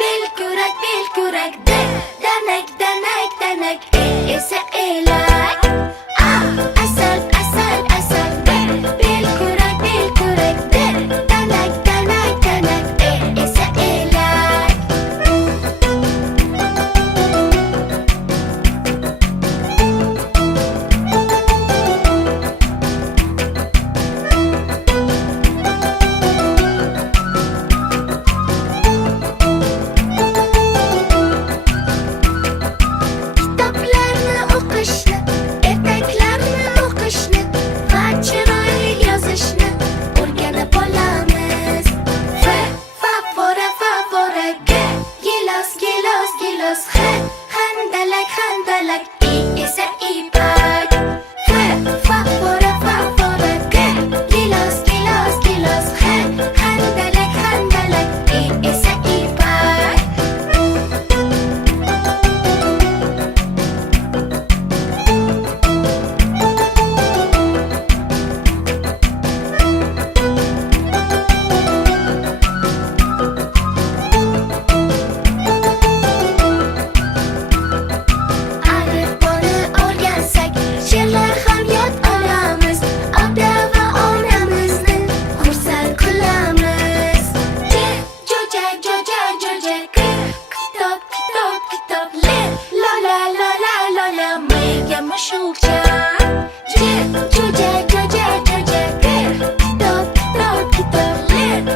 Belkurak, belkurak, de. Danak, danak, danak, esa elak. Asal, asal, asal, de. Belkurak, belkurak, de. Danak, danak, danak, esa elak. Kitoblarni o'qishni, ertaklarni o'qishni va chiroyli yozishni o'rganib olamiz. Favora, favora, g. Gilos, gilos, gilos, h. Handalak, handalak, i esa ipak. Favora, favora, g. Gilos, gilos, gilos, h. Handalak, handalak, i esa ipak. Alifboni o'rgansak, she'rlar ham yod olamiz. Ota va onamizni xursand qilamiz. Jo'ja, jo'ja, jo'ja, kitob, kitob, kitob, lola, lola, lola, miyaga mushukcha. Jo'ja, jo'ja, jo'ja, kitob, kitob, kitob,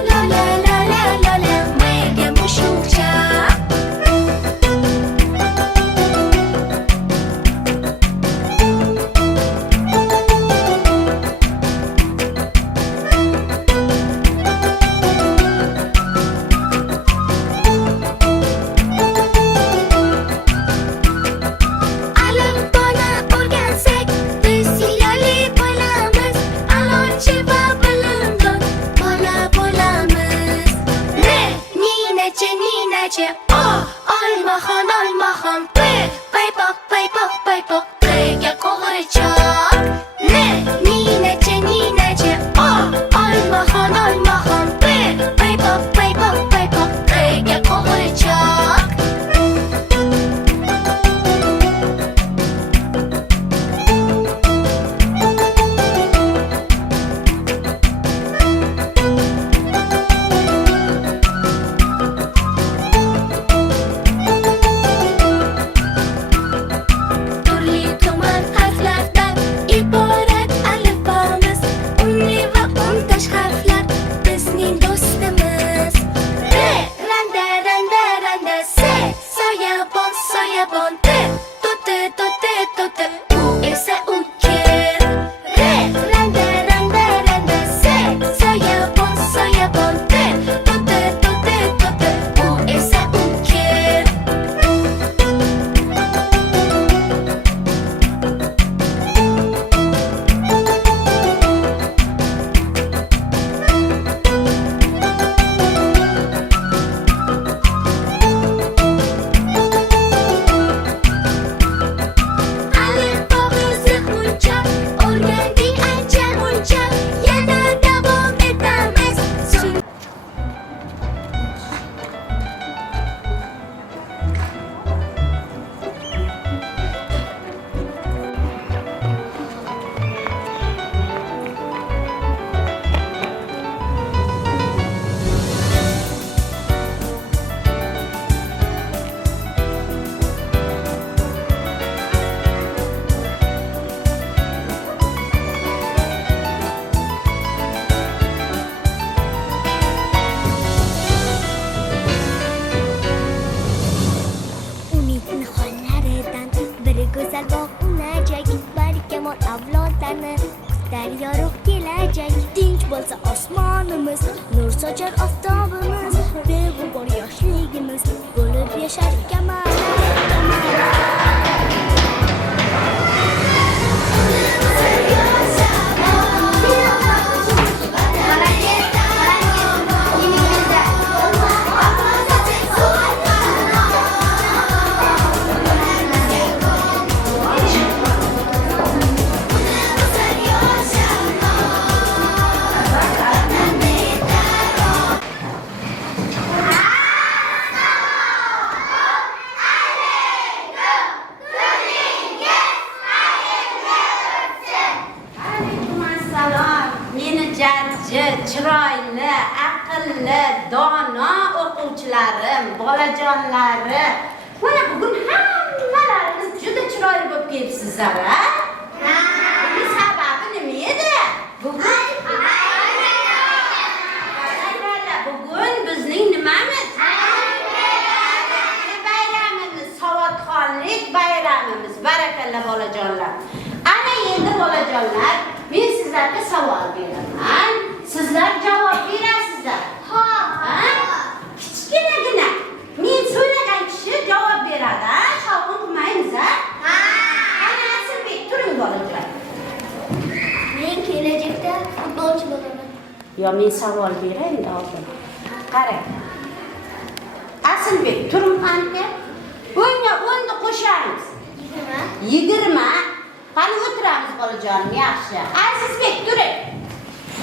lola, lola, lola, miyaga mushukcha. Alifboni o'rgansak, biz ziyoli bo'lamiz. A'lochi va bilimdon bola bo'lamiz. Ninachi, ninachi, olmaxon, olmaxon, paypoq, paypoq, paypoq, ga qo'g'irchoq. Ninachi, ninachi, olmaxon, olmaxon, paypoq, paypoq, paypoq, ga qo'g'irchoq. Turli tuman harflardan iborat alifbomiz. Unli va untash harflar bizning do'stimiz. Randa, randa, randa, soyabon, soyabon, to'ti, to'ti, to'ti, u esa ukir. Randa, randa, randa, soyabon, soyabon, to'ti, to'ti, to'ti, u esa ukir. Alifbo qiziq muncha, o'rgandik ancha muncha, yana davom etamiz. Umid nihollaridan biri go'zal bog' unajak. Barkamol avlodlarni kutar yorug' kelajak. Tinch bo'lsa osmonimiz, nur sochar oftobimiz. Beg'ubor yoshligimiz bo'lib yashar bolajonlari. Mana bugun hammalarimiz juda chiroyli bo'lib kelibsizlar, ha? Buning sababi nima edi? Bugun bizning nimamiz? Bayramimiz, savodxonlik bayramimiz. Barakalla bolajonlar. Ana endi bolajonlar, men sizlarga savol beraman. Sizlar javob berasizlar. Kichkinagina men so'ragan kishi javob beradi. Shovqin qilmaymiz, ha? Ana Asilbek, turing bolajon. Men kelajakda futbolchi bo'laman. Yo, men savol berayin oldin. Qarang. Asilbek, turing qancha? Bunga 10 ni qo'shamiz. 20. Qani o'tiramiz bolajonim, yaxshi. Azizbek, turing.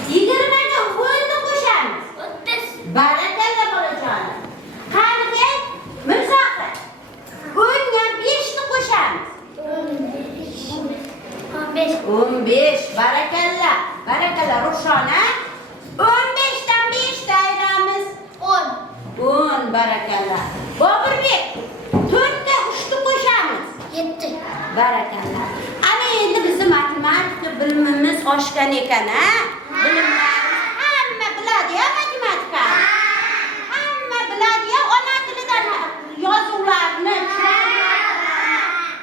20 ga 10 ni qo'shamiz. 30. Barakalla bolajonim. Qani gel, Mirzoqi. 10 ga 5 ni qo'shamiz. 15. 15. Barakalla. Barakalla Ruxshona. 15 dan 5 da ayiramiz. 10. Barakalla. Boburbek, 4 ga 3 ni qo'shamiz. 7. Barakalla. Ana endi bizning matematika bilimimiz oshgan ekan, ha? Bilimlarimiz hamma biladi-ya matematika. Hamma biladi-ya ona tilidan yozuvlarni,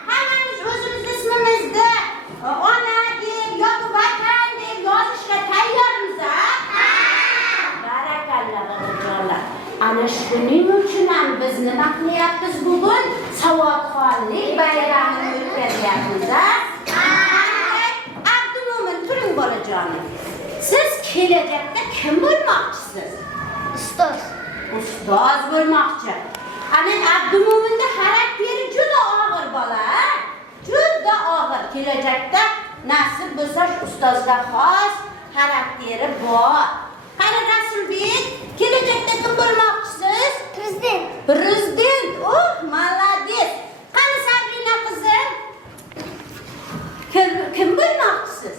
hammamiz o'zimiz ismimizni ona deb yoki vatan deb yozishga tayyormiz, ha? Barakalla bolajonlar. Ana shuning uchun ham biz nima qilyapmiz bugun? Savodxonlik bayramini o'tkazyapmiz, ha? Abdumo'min, turing bolajonim. Siz kelajakda kim bo'lmoqchisiz? Ustoz. Ustoz bo'lmoqchi. Ana Abdumo'minning xarakteri juda og'ir bola, ha? Juda og'ir. Kelajakda nasib bo'lsa ustozga xos xarakteri bor. Qani Rasulbek, kelajakda kim bo'lmoqchisiz? Prezident. Prezident. Oh, malades. Qani Sabrina qizim? Kim bo'lmoqchisiz?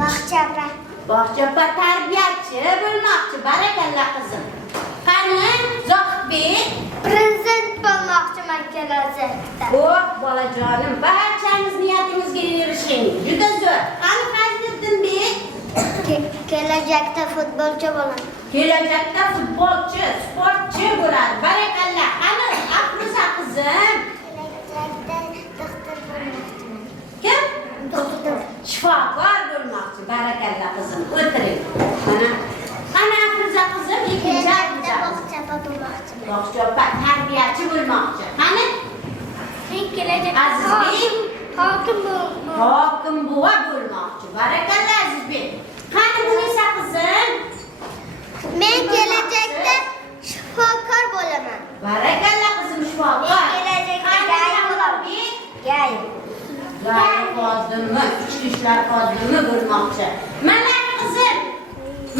Baxchapa. Baxchapa tarbiyachi bo'lmoqchi. Barakalla qizim. Qani Zohidbek? Prezident bo'lmoqchiman kelajakda. Oh, bolajonim, barchangiz niyatingizga erishing. Juda zo'r. Qani Fazliddinbek? Kelajakda futbolchi bo'laman. Kelajakda futbolchi, sportchi bo'ladi. Barakalla. Qani Afruza qizim? Kelajakda doktor bo'lmoqchiman. Kim? Doktor. Shifokor bo'lmoqchi. Barakalla qizim. O'tiring. Mana. Qani Afruza qizim? Ikkinchi Afruza. Baxchapa bo'lmoqchiman. Baxchapa tarbiyachi bo'lmoqchi. Qani? Men kelajakda Azizbek? hokim bo'laman. Hokim buva bo'lmoqchi. Barakalla Azizbek. Qani Munisa qizim? Men kelajakda shifokor bo'laman. Barakalla qizim shifokor. Kelajakda gay bo'laman. Gay. Gay xodimi, ichki ishlar xodimi bo'lmoqchi. Malak qizim.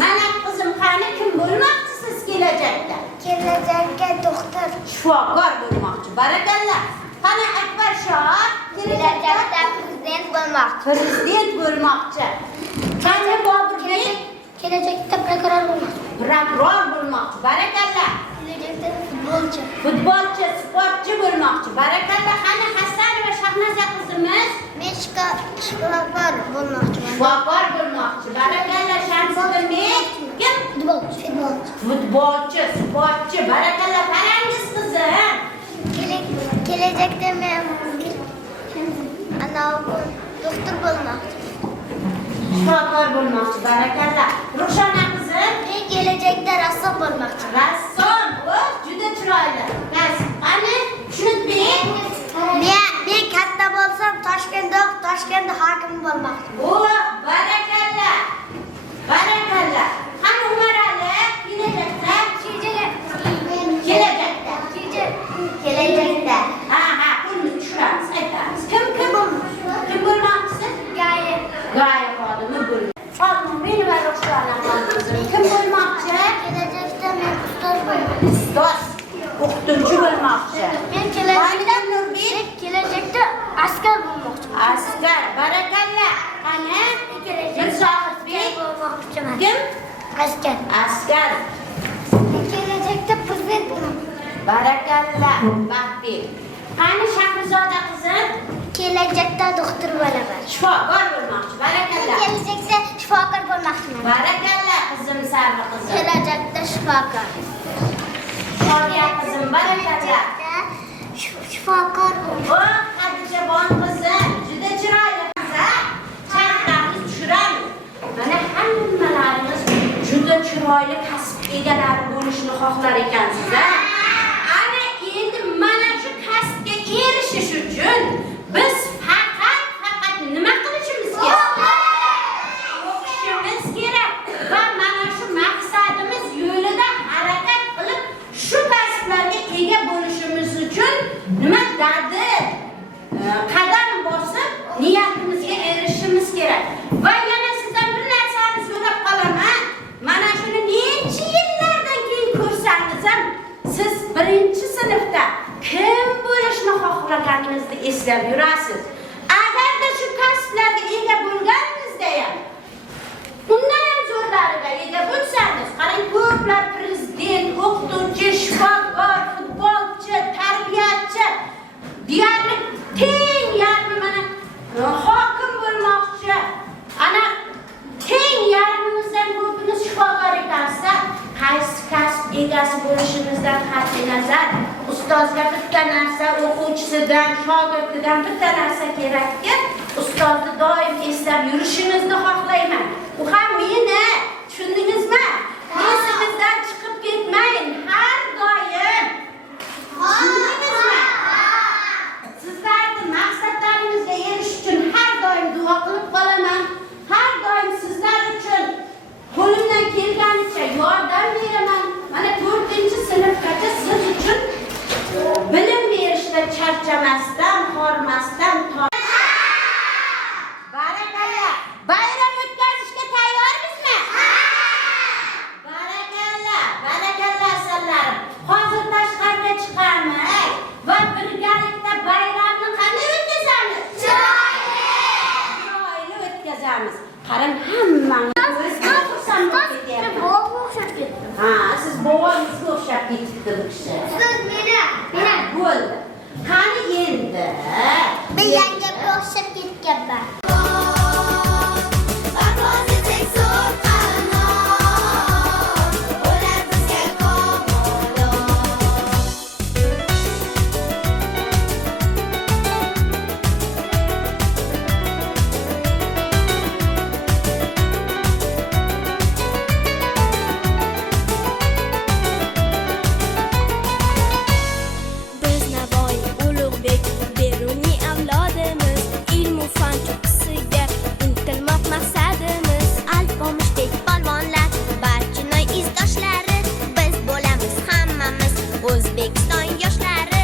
Malak qizim, qani kim bo'lmoqchisiz kelajakda? Kelajakda doktor. Shifokor bo'lmoqchi. Barakalla. Qani Akbar Shoh? Kelajakda prezident bo'lmoqchi. Prezident bo'lmoqchi. Qani Boburbek? Kelajakda prokuror bo'lmoqchi. Prokuror bo'lmoqchi. Barakalla. Kelajakda futbolchi. Futbolchi, sportchi bo'lmoqchi. Barakalla. Qani Hasan va Shahnoza qizimiz? Men shifokor bo'lmoqchiman. Shifokor bo'lmoqchi. Barakalla. Shamsiddinbek? Kim? Futbolchi. Futbolchi, sportchi. Barakalla. Farangiz qizim? Kelajakda men doktor bo'lmoqchi. Shifokor bo'lmoqchi. Barakalla. Ruxshona qizim? Men kelajakda rassom bo'lmoqchiman. Rassom. Oh, juda chiroyli. Qani Xushnudbek? Men katta bo'lsam Toshkentda hokim bo'lmoqchiman. Oh, barakalla. Barakalla. Qani Umarali? Kelajakda. Ha, pulni tushiramiz, aytamiz. Kim bo'lmoqchisiz? G'oya xodimi bo'lmoqchi. Xodim, meni va Ruxshona qizim kim bo'lmoqchi? Kelajakda men ustoz bo'laman. Ustoz, o'qituvchi bo'lmoqchi. Men kelajakda askar bo'lmoqchiman. Askar, barakalla. Qani? Mirzohidbek bo'lmoqchiman. kim? Askar. Askar. Kelajakda O'zbekman. Barakalla, Baxtbek. Qani Shahrizoda qizim? Kelajakda doktor bo'laman. Shifokor bo'lmoqchi. Barakalla. Kelajakda shifokor bo'lmoqchiman. Barakalla qizim, sarvi qizim. Kelajakda shifokor. Shogiya qizim, barakalla. Shifokor. O, Xadichaxon qizim, juda chiroyli qiz-a. Charxlarni tushiramiz. Mana hammalarimiz juda chiroyli kasb egalari bo'lishni xohlar ekansiz-a. Ana endi mana shu kasbga erishish uchun biz faqat nima qilishimiz kerak? O'qishimiz kerak va mana shu maqsadimiz yo'lida harakat qilib shu kasblarga ega bo'lishimiz uchun nima dedi? Qadam bosib niyatimizga erishishimiz kerak. Va yana sizdan bir narsani so'rab qolaman. Mana shuni necha yillardan keyin ko'rsangiz ham siz birinchi sinfda kim bo'lishni xohlaganingizni eslab yurasiz. Agarda shu kasblarga ega bo'lganingizda ham undan ham zo'rlariga ega bo'lsangiz, qarang, ko'plar prezident, o'qituvchi, shifokor, futbolchi, tarbiyachi, deyarli teng yarmi mana hokim bo'lmoqchi. Ana teng yarmimizdan ko'pimiz shifokor ekansa, qaysi kasb egasi bo'lishimizdan qat'iy nazar ustozga bitta narsa, o'quvchisidan, shogirdidan bitta narsa kerakki, ustozni doim eslab yurishimizni xohlayman. U ham meni, tushundingizmi? Esimizdan chiqib ketmayin har doim. Tushundingizmi? Sizlarni maqsadlaringizga erishish uchun har doim duo qilib qolaman. Har doim sizlar uchun qo'limdan kelganicha yordam beraman. Mana 4-sinfgacha siz uchun bilim berishda charchamasdan, hormasdan barakalla. Bayram o'tkazishga tayyormizmi? Barakalla, barakalla sizlarim. Hozir tashqariga chiqamiz va birgalikda bayramni qanday o'tkazamiz? Chiroyli o'tkazamiz. Qarang, hammamiz xursand bo'lib ketyapmiz. Ha, siz bobongizga o'xshab ketibdi bu kishi. Siz meni. Bo'ldi. Qani endi? Men yangamga o'xshab ketganman. Biz Navoiy Ulug'bek Beruniy avlodimiz, ilmu fan cho'qqisiga intilmoq maqsadimiz. Alpomishdek polvonlar, Barchinoy izdoshlari, biz bo'lamiz hammamiz O'zbekiston yoshlari.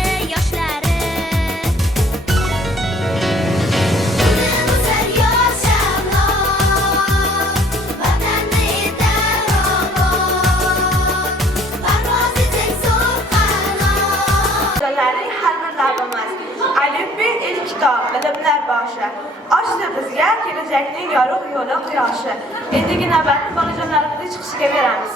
Alifbe ilk kitob, bilimlar boshi. Ochdi bizga kelajakning yorug' yo'li quyoshi. Endigi navbatni bolajonlarimizga chiqishiga beramiz.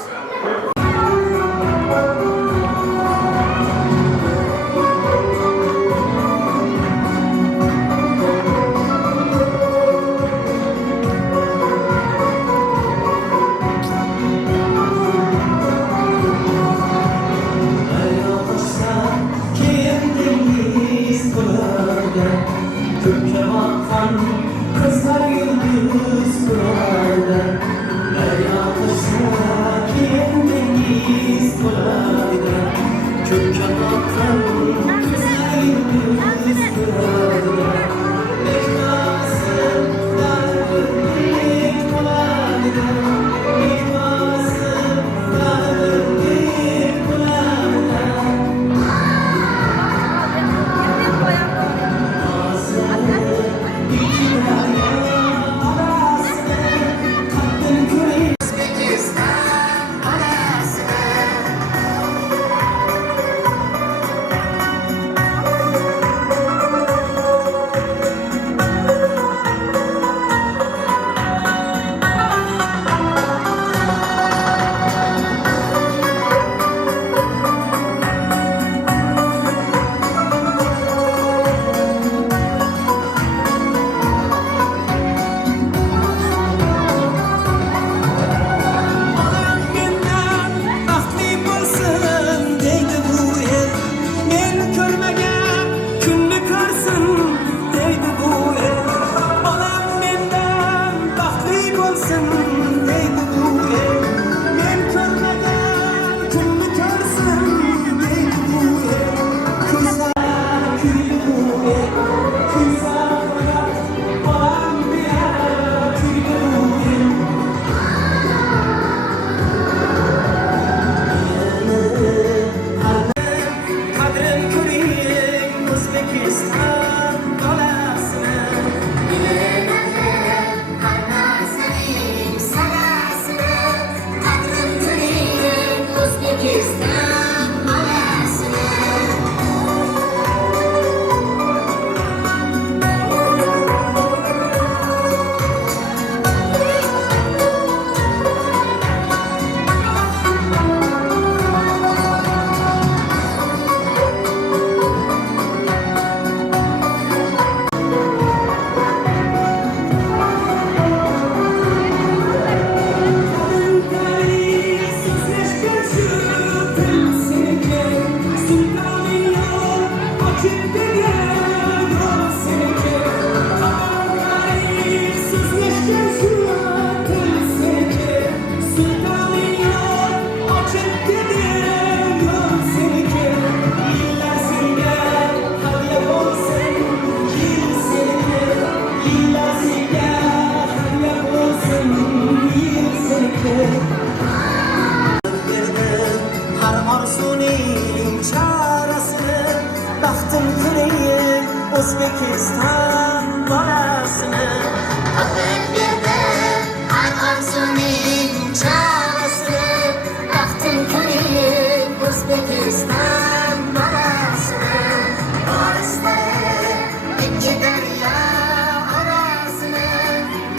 Kızlar yıldız kılarda, derya kızlar kendiniz kılarda, köken akan kızlar yıldız kılarda, beklasın dargınlık kılarda, beklasın dargınlık kılarda. Baxtim kurayim O'zbekiston bolasini Topib berdim har orzuning chorasini Baxtim kurayim O'zbekiston bolasini Borislar ikki daryo orasini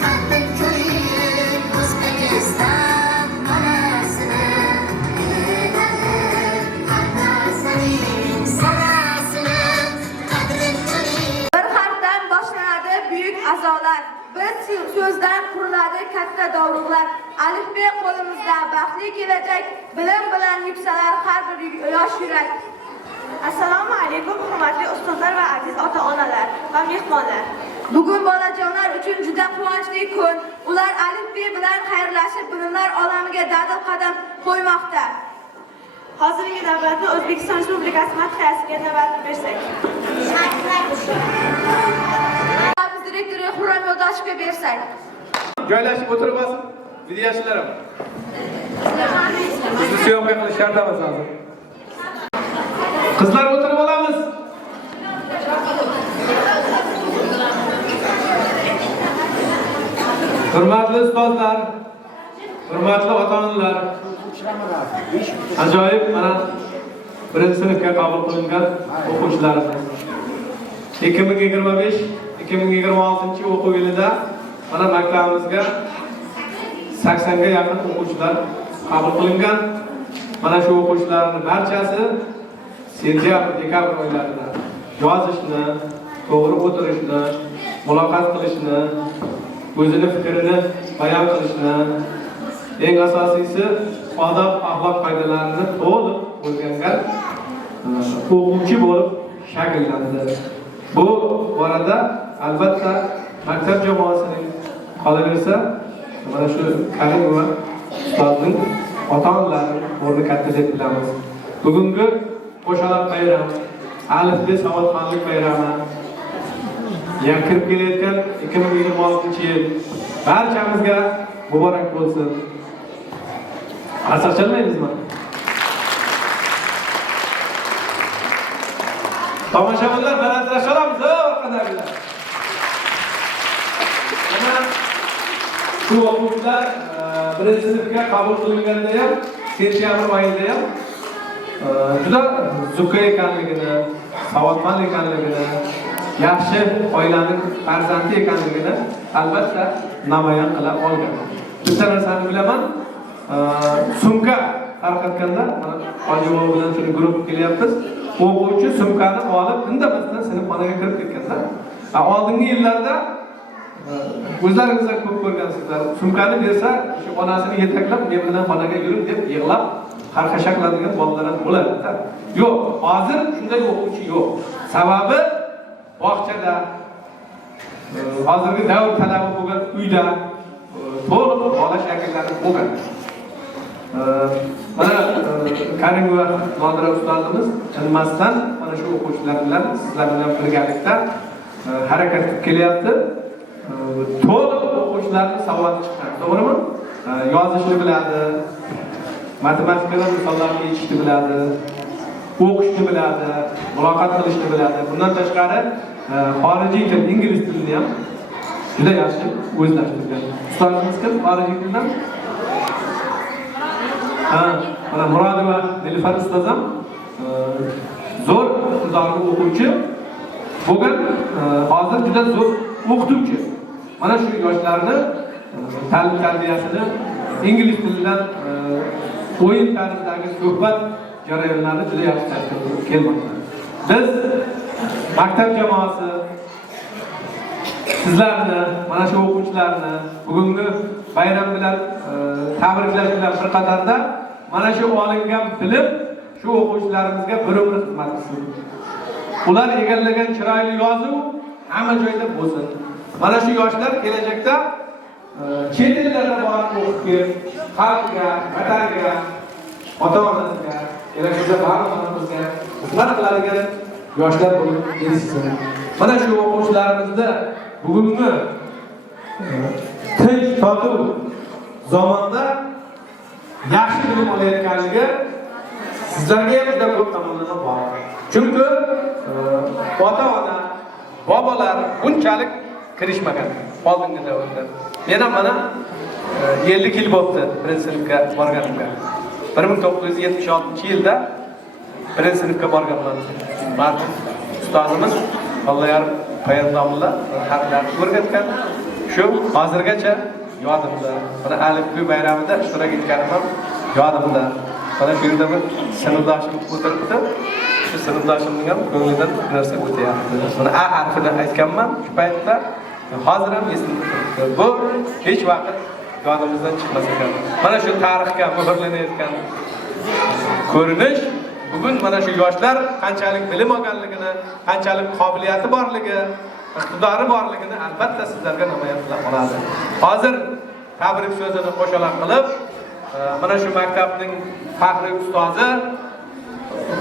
Qalbim kurayim O'zbekiston bolasini Bir harfdan boshlanadi buyuk azolar. Bir so'zdan quriladi katta dovruqlar. Alifbe qo'limizda baxtli kelajak, bilim bilan yuksalar har bir yosh yurak. Assalomu alaykum hurmatli ustozlar va aziz ota-onalar va mehmonlar. Bugun bolajonlar uchun juda quvonchli kun. Ular alifbe bilan xayrlashib, bilimlar olamiga dadil qadam qo'ymoqda. Hozirgi navbatda O'zbekiston Respublikasi madhiyasiga navbat bersak. Biz direktori Xurram Yo'ldoshevga bersak. Joylashib o'tirib olsin. Videochilarim. Bizni syomka qilish shartimiz hozir. Qizlar o'tirib olamiz. Hurmatli ustozlar, hurmatli ota-onalar. Ajoyib mana birinchi sinfga qabul qilingan o'quvchilarimiz. 2025-2026 o'quv yilida mana maktabimizga 80 ga yaqin o'quvchilar qabul qilingan. Mana shu o'quvchilarning barchasi sentyabr-dekabr oylarida yozishni, to'g'ri o'tirishni, muloqot qilishni, o'zini fikrini bayon qilishni, eng asosiysi odob axloq qoidalarini to'liq o'rgangan o'quvchi bo'lib shakllandi. Bu borada albatta maktab jamoasining qolaversa mana shu Karim va ustozning ota-onalarining o'rni katta deb bilamiz. Bugungi qo'shaloq bayram, alifbe savodxonlik bayrami, yaqin kelayotgan 2026-yil barchamizga muborak bo'lsin. Asar chalmaymizmi? Tomoshabinlar balandlasha olamiz, qadrlar. Mana shu o'quvchilar birinchi sinfga qabul qilinganda ham, sentyabr oyida ham juda zukka ekanligini, savodxon ekanligini, yaxshi oilaning farzandi ekanligini albatta namoyon qila olgan. Bitta narsani bilaman, sumka tarqatganda mana Hojibov bilan shuni guruh kelyapmiz. O'quvchi sumkani olib indamasdan sinfxonaga kirib ketganda, oldingi yillarda o'zlaringiz ko'p ko'rgansizlar. Sumkani bersa, shu onasini yetaklab, men bilan xonaga yurib deb yig'lab qarqasha qiladigan bolalar ham bo'ladi. Yo'q, hozir shunday o'quvchi yo'q. Sababi bog'chada, hozirgi davr talabi bo'lgan uyda to'liq bola shakllari bo'lgan. Mana Karim va Nodira ustozimiz tinmasdan mana shu o'quvchilar bilan sizlar bilan birgalikda harakat qilib kelyapti. To'liq o'quvchilarning savodi chiqqan, to'g'rimi? Yozishni biladi, matematikadan misollarni yechishni biladi, o'qishni biladi, muloqot qilishni biladi. Bundan tashqari xorijiy til, ingliz tilini ham juda yaxshi o'zlashtirgan. Ustozimiz kim xorijiy tildan? Mana Murodova Nilufar ustozim zo'r iqtidorli o'quvchi bo'lgan, hozir juda zo'r o'qituvchi. Mana shu yoshlarni ta'lim tarbiyasini ingliz tilidan o'yin tarzidagi suhbat jarayonlarini juda yaxshi tashkil qilib kelmoqda. Biz maktab jamoasi sizlarni, mana shu o'quvchilarni bugungi bayram bilan tabriklash bilan bir qatorda mana shu olingan bilim shu o'quvchilarimizga bir umr xizmat qilsin. Ular egallagan chiroyli yozuv hamma joyda bo'lsin. Mana shu yoshlar kelajakda chet ellarga borib o'qib, xalqqa, vatanga, ota-onasiga, kelajakda barchaimizga xizmat qiladigan yoshlar bo'lib yetishsin. Mana shu o'quvchilarimizda bugungi tinch totuv zamonda yaxshi bilim olayotganligi sizlarga ham juda ko'p tomonlama bor. Chunki ota-ona, bobolar bunchalik kirishmagan oldingi davrda. Men ham mana 50 yil bo'ldi birinchi sinfga borganimga. 1976-yilda birinchi sinfga borganman. Marhum ustozimiz Alloh payg'ambarlar harflarni o'rgatgan. Shu hozirgacha yodimda. Mana alifbi bayramida ishtirok etganim ham yodimda. Mana shu yerda bir sinfdoshim o'tiribdi. Shu sinfdoshimning ham ko'nglidan bir narsa o'tyapti. Mana A harfini aytganman shu paytda. Hozir ham esimda turibdi. Bu hech vaqt yodimizdan chiqmas ekan. Mana shu tarixga muhrlanayotgan ko'rinish bugun mana shu yoshlar qanchalik bilim olganligini, qanchalik qobiliyati borligi, iqtidori borligini albatta sizlarga namoyon qila oladi. Hozir tabrik so'zini qo'shaloq qilib, mana shu maktabning faxriy ustozi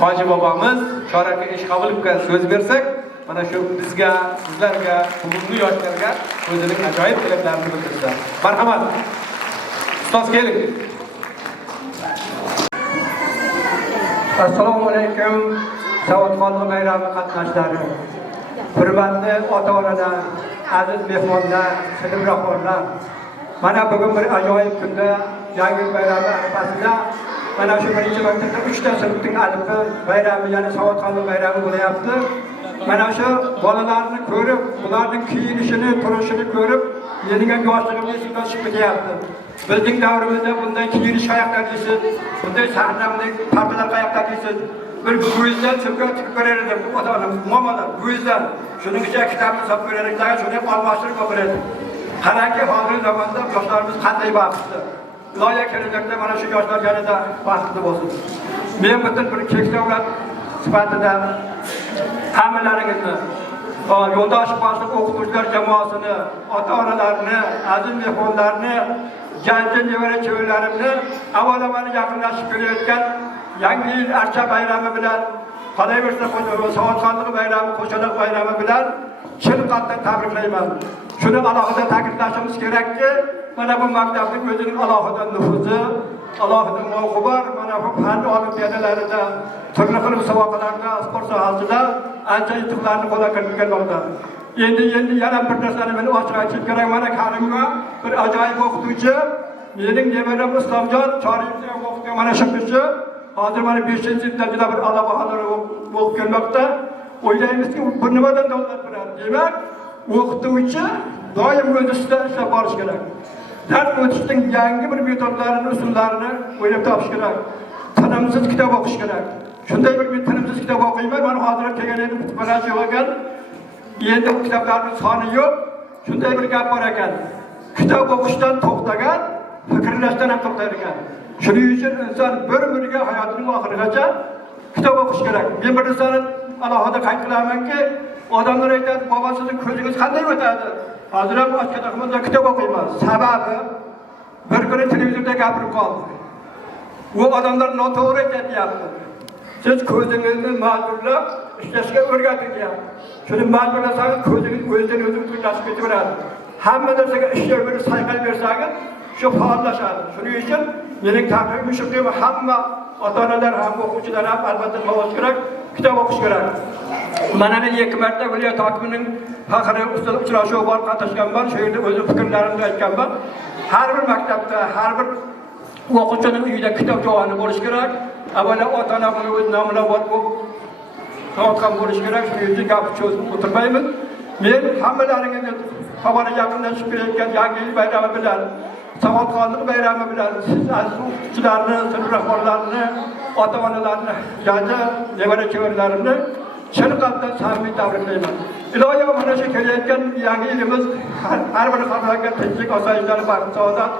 Hoji bobomiz Choraka Ishqobilovga so'z bersak, mana shu bizga, sizlarga, bugungi yoshlarga o'zining ajoyib tilaklarini bildirdi. Marhamat. Ustoz keling. Assalomu alaykum, Savodxonlik bayrami qatnashchilari. Hurmatli ota-onalar, aziz mehmonlar, sinf rahbarlar. Mana bugun bir ajoyib kunda, yangi bayrami arafasida mana shu birinchi maktabda 3 ta sinfning alifi bayrami, ya'ni Savodxonlik bayrami bo'layapti. Mana shu bolalarni ko'rib, ularning kiyinishini, turishini ko'rib, yenigan yoshligimni esimga tushib ketyapti. Bizning davrimizda bunday kiyinish qayoqda deysiz, bunday sahnamlik partalar qayoqda deysiz. Bir bo'yizdan chiqib ko'rar edim, ota-onam, momalar, bo'yizdan. Shuning ichiga kitobni solib ko'rar edim, shuni almashtirib qo'yar edim. Qarangki, hozirgi zamonda yoshlarimiz qanday baxtli. Ilohiy kelajakda mana shu yoshlar yanada baxtli bo'lsin. Men butun bir keksa avlod sifatida hammalaringizni, yo'ldosh boshliq o'qituvchilar jamoasini, ota-onalarni, aziz mehmonlarni, janjal nevara chevaralarimni avvalo mana yaqinlashib kelayotgan yangi yil archa bayrami bilan, qolaversa Savodxonlik bayrami, qo'shaloq bayrami bilan chin qalbdan tabriklayman. Shuni alohida ta'kidlashimiz kerakki, mana bu maktabning o'zining alohida nufuzi, alohida mavqi bor. Mana bu fan olimpiadalarida, turli xil musobaqalarda, sport sohasida ancha yutuqlarni qo'lga kiritmoqda. Endi yana bir narsani men ochiq aytib kerak. Mana Karimga bir ajoyib o'qituvchi, mening nevaram Islomjon Choriyevga o'qitgan mana shu kishi hozir mana 5-sinfda juda bir a'lo o'qib kelmoqda. O'ylaymizki, bu nimadan davlat beradi? Demak, o'qituvchi doim o'z ustida ishlab borish kerak. Dars o'tishning yangi bir metodlarini, usullarini o'ylab topish kerak. Tinimsiz kitob o'qish kerak. Shunday bir tinimsiz kitob o'qiyman. Mana hozir kelgan edim, kutubxonachi ekan. Endi bu kitoblarning soni yo'q. Shunday bir gap bor ekan. Kitob o'qishdan to'xtagan, fikrlashdan ham to'xtar ekan. Shuning uchun inson bir-biriga hayotining oxirigacha kitob o'qish kerak. Men bir narsani alohida qayd qilamanki, odamlar aytadi, "Bobosining ko'zingiz qanday o'tadi?" Hozir ham ochqadag'imda kitob o'qiyman. Sababi bir kuni televizorda gapirib qoldi. U odamlar noto'g'ri aytyapti. Siz ko'zingizni ma'zurlab ishlashga o'rgating deyapti. Shuni ma'zurlasangiz ko'zingiz o'zidan o'zi o'zlashib ketaveradi. Hamma narsaga ishlayverib, sayqal bersangiz, shu faollashadi. Shuning uchun mening taklifim shuki, hamma ota-onalar ham o'quvchilar ham albatta nima kerak? Kitob o'qish kerak. Mana men 2 marta viloyat hokimining faxriy uchrashuvi bor qatnashganman. Shu yerda o'z fikrlarimni aytganman. Har bir maktabda, har bir o'quvchining uyida kitob javoni bo'lish kerak. Avvalo ota-onaning o'z nomidan tavaqqa bo'lish kerak. Shuning uchun gap cho'zib o'tirmaymiz. Men hammalaringizni xabarga yaqinlashib kelayotgan yangi yil bayrami bilan, Savodxonlik bayrami bilan siz aziz o'quvchilarni, sinf rahbarlarini, ota-onalarni, yana nevara chevaralarimni chin qalbdan samimiy tabriklayman. Ilohim mana shu kelayotgan yangi yilimiz har bir xalqqa tinchlik, osoyishlik, baxt, saodat,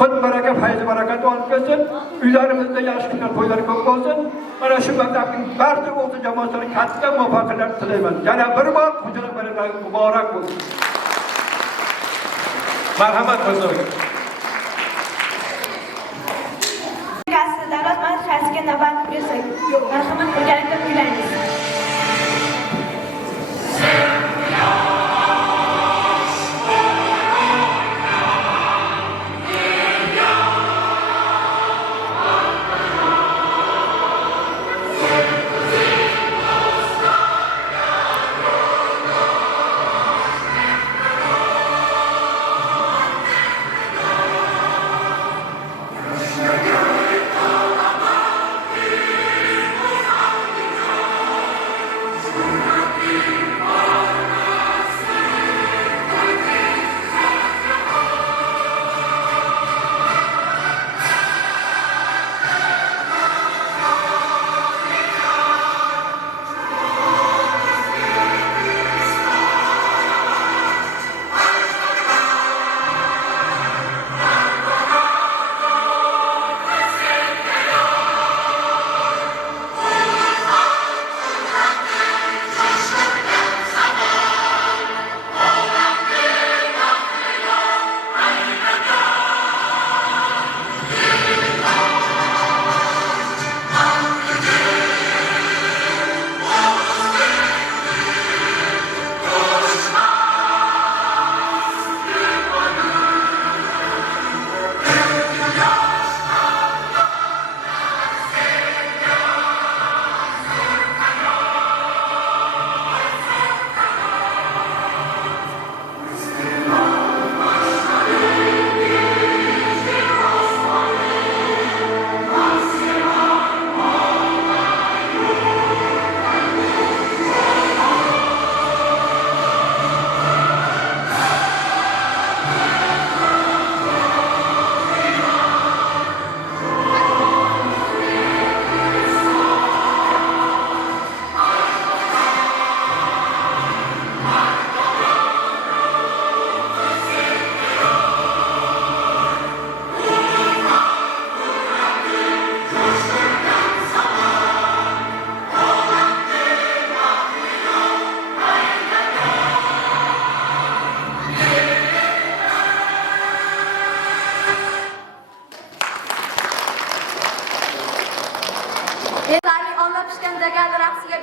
qut baraka, fayz barakat olib kelsin. Uylarimizda yaxshi kunlar, to'ylar ko'p bo'lsin. Mana shu maktabning barcha o'quvchi jamoatlariga katta muvaffaqiyatlar tilayman. Yana bir bor qo'shaloq bayrami muborak bo'lsin. Marhamat o'zingizga. Davlat madhiyasiga navbat bersak, marhamat birgalikda kuylaymiz.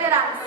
beramiz.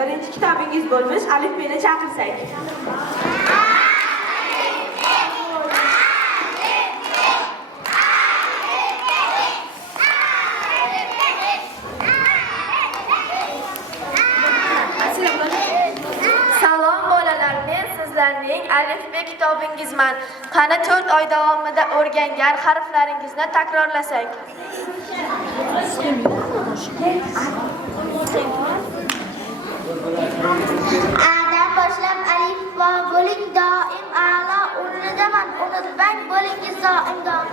Birinchi kitobingiz bo'lmish alifbeni chaqirsak. Salom bolalar, men sizlarning alifbe kitobingizman. Qani 4 oy davomida o'rgangan harflaringizni takrorlasak. A'dan boshlab alif va bo'ling doim a'lo o'rnidaman. Unutmang bo'lingiz doim doim.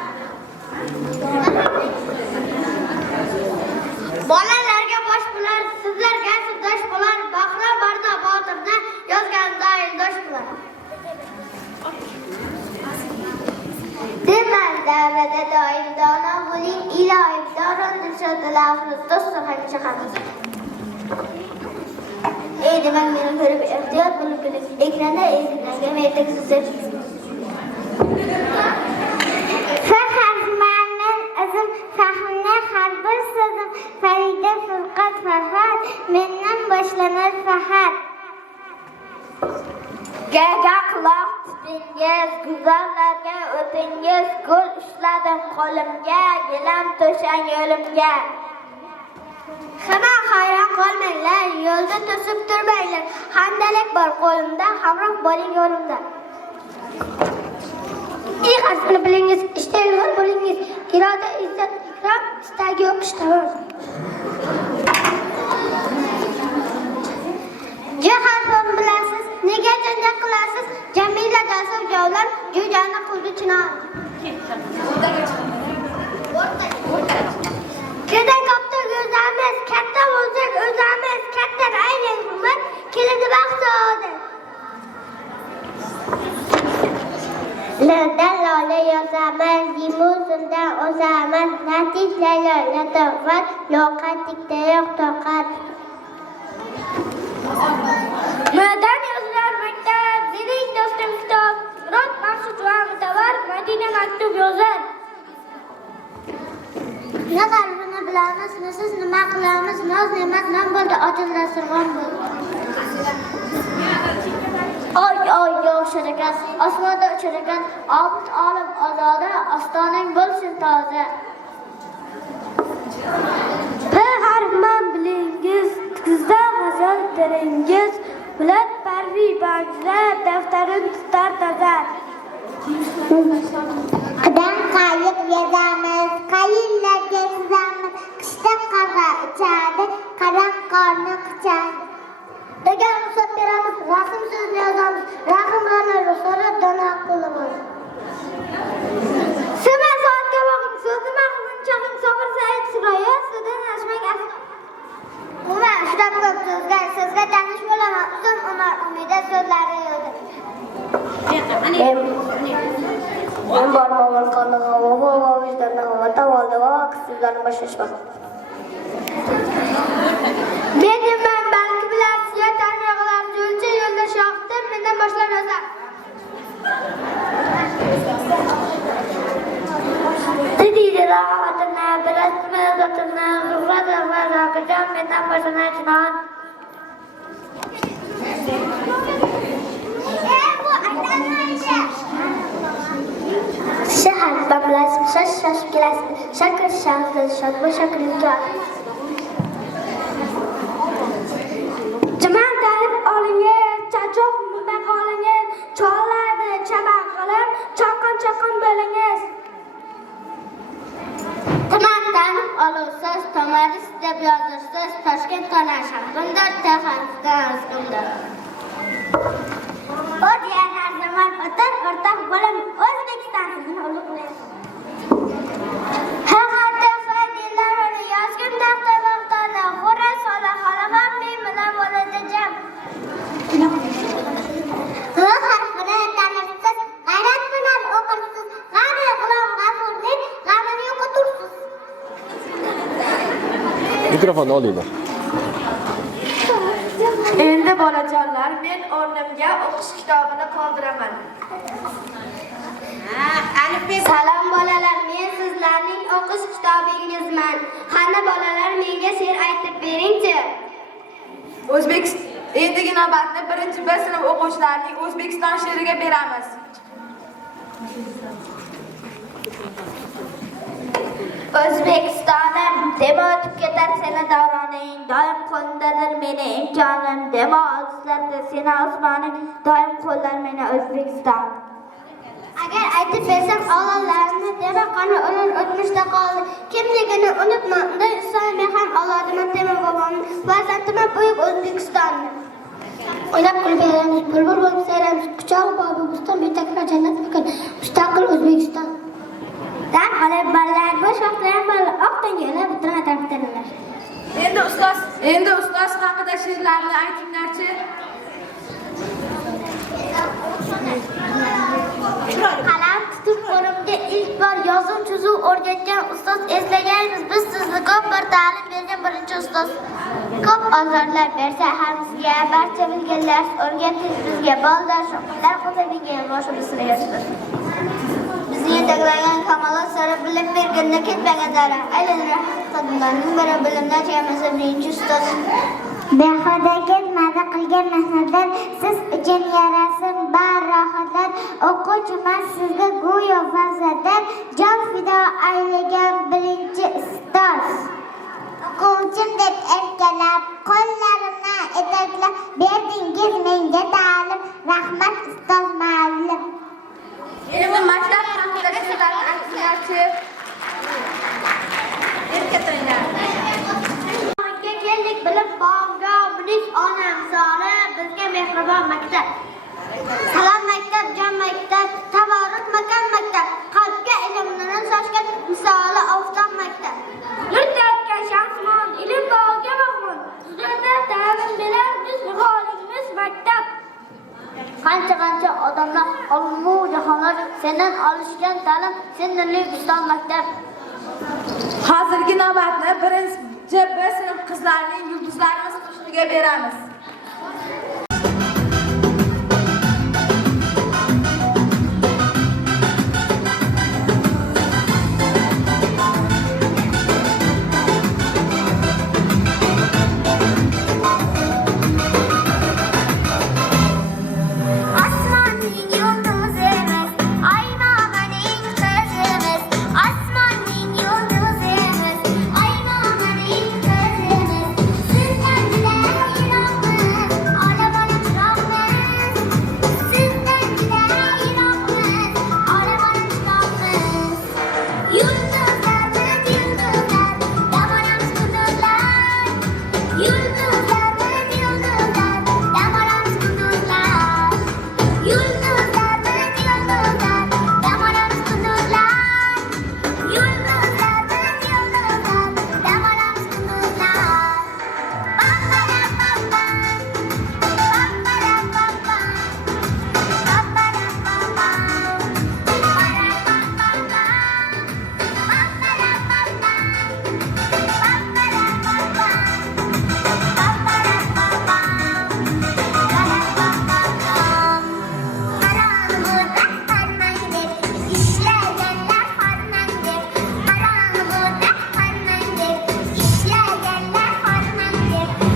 Bolalarga bosh bo'lar, sizlarga sirdosh bo'lar. Bahra barda botimni yozganda eldosh bo'lar. Demak, davrada doim dono bo'ling, ilohim doron dilshodlar axir do'stlar hamisha hamisha. Demek beni görüp ihtiyat bulup ekranda ezinden meydek sizler. Fahazmanın azım fahmine harbur sözüm Feride fırkat fahat menden başlanır fahat. Gega kulak tutingiz, güzellerge ötingiz, gül ushladim qo'limga, gilam to'shang yo'limga. Hemen hayran qolmanglar, yo'lda to'sib turmanglar. Handalik bor qo'limda, hamroh bo'ling yo'limda. İlk harfini bilingiz, ishlaydigan bo'lingiz. Iroda, izzat, ikrom, istagi o'qish tamom. J harfini bilasiz, nega janjal qilasiz? Jamila dasov javlar, jo'jani qildi chinor. Latif Laylo latofat, loqatlikda yo'q toqat. Madan yozlar maktab, mening do'stim kitob, Rod maqsud va mutavar, Madina maktub yozar. Ne qalbini bilamiz, siz nima qilamiz, noz ne'mat non bo'ldi, ochildi sirg'on bo'ldi. Oy yog'ishar ekan, osmonda uchar ekan, obid olim ozoda, ostonang bo'lsin toza. Harman bilingiz, kuzda g'azal tiringiz, Bulat parvi bag'za, daftarin tutar toza. Qidam qayiq yozamiz, qayinlarga suzamiz, qishda qarg'a ichadi, qaram qorni qichadi. Degan ruxsat beramiz, rasm so'zni yozamiz, rahimlarni ruxsat dona qilamiz. Sima soatga boqing, so'zni mag'zin chaqing, Sobir Said Siroya, sizdan ashmang asl. Umuman ushlab ko'p sizga tanish bo'laman, uzun umr umida so'zlari yozdim. Men bormoqman qonun havo va vijdondan havo tavalda va qismlarni boshlashman. Men nima balki bilasiz, ya tanyoqlar yo'lchi yo'lda shohdir, mendan boshlab yozar. Didi rahatına, bilasmi zatına, zuhrat va zokijon mendan boshlab chinon. Bu aytanmaydi. Shahar bablasib shoshib kelasizmi? Shakr shahri shodbo shakrimkor. Tuman tanib olingiz, chachoq maqolingiz, chollarni chaman qilib, chaqon bo'lingiz. Tuman tanib olursiz, tomaris deb yozursiz, Toshkent qonasham. Bunda taxansdan o'zgimda. O diyen her zaman otur, ortak bölüm Özbekistan sizin ulug'laydi. Haqiqatda faydalar uni yozgim taqdirlardan xura sola qolaman men bilan bo'lajam. Har harfini tanirsiz, g'ayrat bilan o'qirsiz, g'ani qilom g'afurlik, g'amini yo'qotursiz. Mikrofonni olinglar. Endi bolajonlar, men o'rnimga o'qish kitobini qoldiraman. Salom bolalar, men sizlarning o'qish kitobingizman. Qani bolalar, menga she'r aytib beringchi. Endigi navbatni 1-B sinf o'quvchilarining O'zbekiston she'riga beramiz. O'zbekistonim dema o'tib ketar seni davroning, doim qo'lindadir meni imkonim, dema olislarda seni osmoning, doim qo'llar meni O'zbekiston. Agar aytib bersam avlodlarimni dema qani ular o'tmishda qoldi. Kimligini unutma, unday inson men ham avlodiman dema bobomni, farzandiman buyuk O'zbekistonni. O'ylab kulib beramiz, bulbul bo'lib sayramiz, quchog'i bobimizdan betakra jannat makon, mustaqil O'zbekiston. Dan olib bolalar, bo'sh vaqtlarim bor, oqdan yo'lab bitirma tarafdorlar. Endi ustoz haqida she'rlarni aytinglarchi. Qalam tutib qo'limga ilk bor yozuv chizuv o'rgatgan ustoz eslaganmiz biz sizni ko'p bir ta'lim bergan birinchi ustoz. Ko'p ozorlar bersa ham sizga barcha bilganlar o'rgating bizga bollar shoqlar qo'zabinga boshimizni yoshdir. Bizni yetaklagan kamolot sari bilim berganda ketmagan dara aylanir qadimlarning biri bilimdan chamasa birinchi ustoz. Behuda ketmadi qilgan mehnatlar siz uchun yarasin bar rohatlar o'quvchiman sizga go'yo farzandlar jon fido aylagan birinchi ustoz. O'quvchim deb erkalab qo'llarimni etaklab berdingiz menga ta'lim rahmat ustoz muallim. Endi maktab haqidagi she'rlarni aytinglarchi. Erkatringlar. Keldik bilib bog'ga buning onam soli bizga mehribon maktab. Salom maktab, jon maktab, tabarruk makon maktab, qalbga ilmni sochgan misoli oftob maktab. Yurtga shamsimon, ilm bog'iga mahmud. Sizlarda ta'lim bilan biz niholimiz maktab. Qancha odamlar olmu jahonlar sendan olishgan ta'lim sen nurli O'zbekiston maktab. navbatni birinchi B sinf qizlarining yulduzlarimiz qo'shig'iga beramiz. Osmonning yulduzimiz, aymomaning qizimiz. Osmonning yulduzimiz, aymomaning qizimiz. Sizdan juda yiroqmiz, olib chiroqmiz. Sizdan juda yiroqmiz, olib chiroqmiz. Yulduzlarimiz, yulduzlar, damonamiz qunduzlar. Yulduzlarimiz, yulduzlar, damonamiz qunduzlar. Yulduzlarimiz, yulduzlar, damonamiz qunduzlar. Yulduzlarimiz,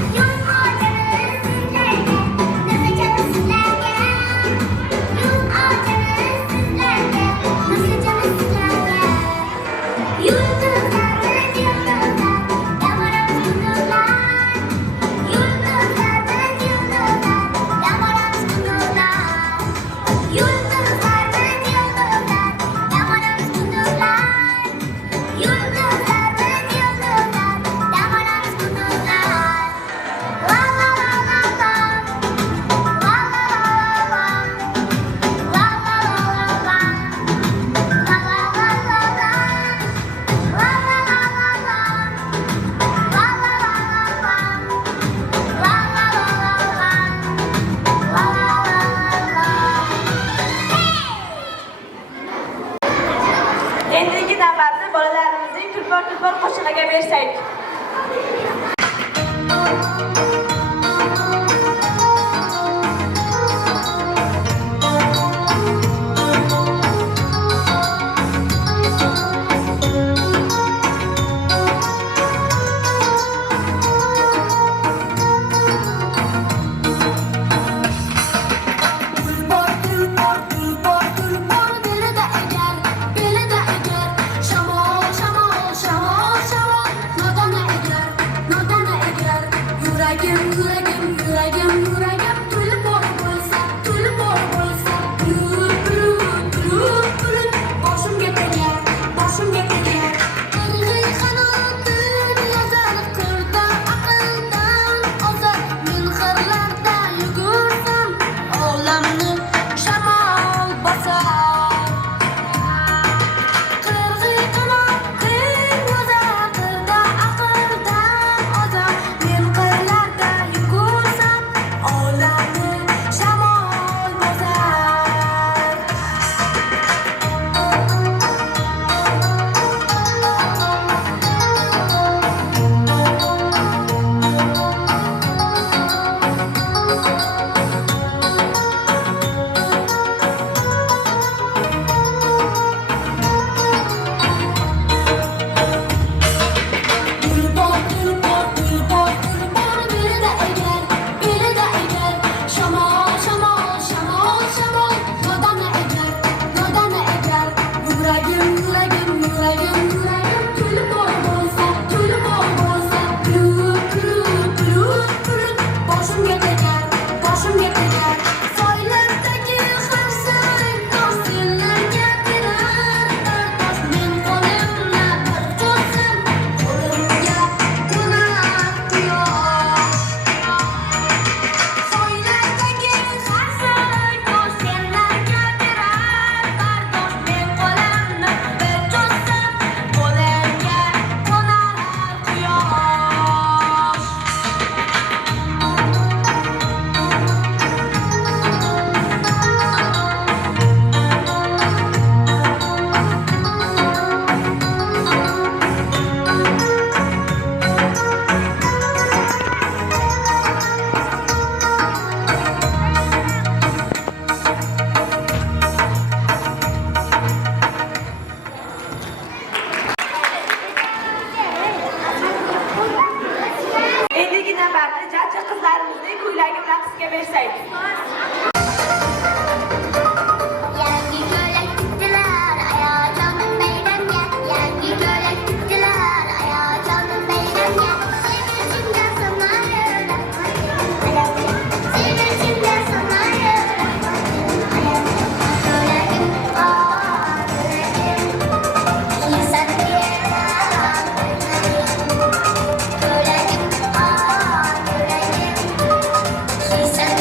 yulduzlar, damonamiz qunduzlar. Endigi navbatni bolalarimizning tulpor qo'shig'iga bersak. Yuragim raqsiga bersak. Yangi ko'ylak tikdilar, ayoz oldim maydonga. Yangi ko'ylak tikdilar, ayoz oldim maydonga. Sevinchimda so'nmayib, sevinchimda so'nmayib. Ko'ylagim kiysan kiyarman. Ko'ylagim kiysan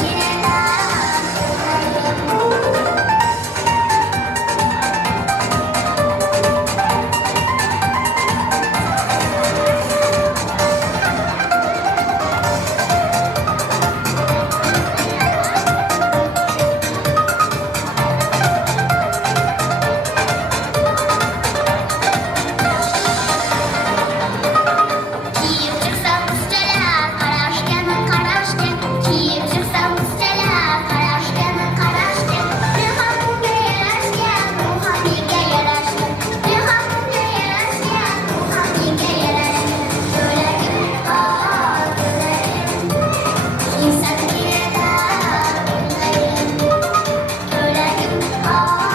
kiyib chiqsam ustalar, qarashganim qarashgan. Kiyib chiqsam ustalar, qarashganim qarashgan. Men ham bunga yarashgan, u ham menga yarashgan. Men ham bunga yarashgan, u ham menga yarashgan. Ko'ylagim kiysan kiyarman. Ko'ylagim kiysan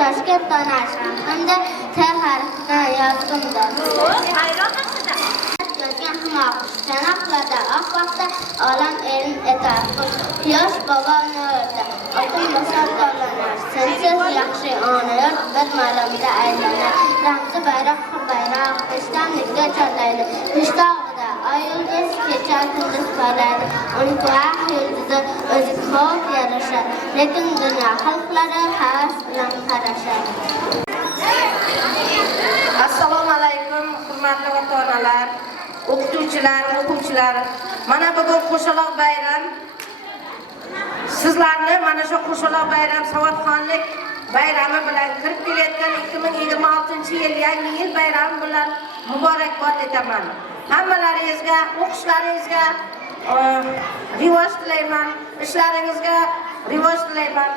Toshkentdan hamda ter harfidan yozgimda. Yozgan himoq, chanoqlarda oq vaqtda olam erin etar. Quyosh bobo nurda, otin bosar tovlanar. Sensiz yaxshi onalar bir malamda aylanar. Ramzi bayroq bayroq, peshtamlikda chorlaydi. Peshtovida oy yulduz kecha kunduz parlaydi. Uning quyoq yulduzi o'zi ko'p yarashar. Lekin dunyo xalqlari havas bilan qarashar. Assalomu alaykum, hurmatli ota-onalar, o'qituvchilar, o'quvchilar. Mana bugun qo'shaloq bayram. Sizlarni mana shu qo'shaloq bayram savodxonlik bayrami bilan kirib kelayotgan 2026-yil yangi yil bayrami bilan muborakbod etaman. Hammalaringizga, o'qishlaringizga rivoj tilayman, ishlaringizga rivoj tilayman.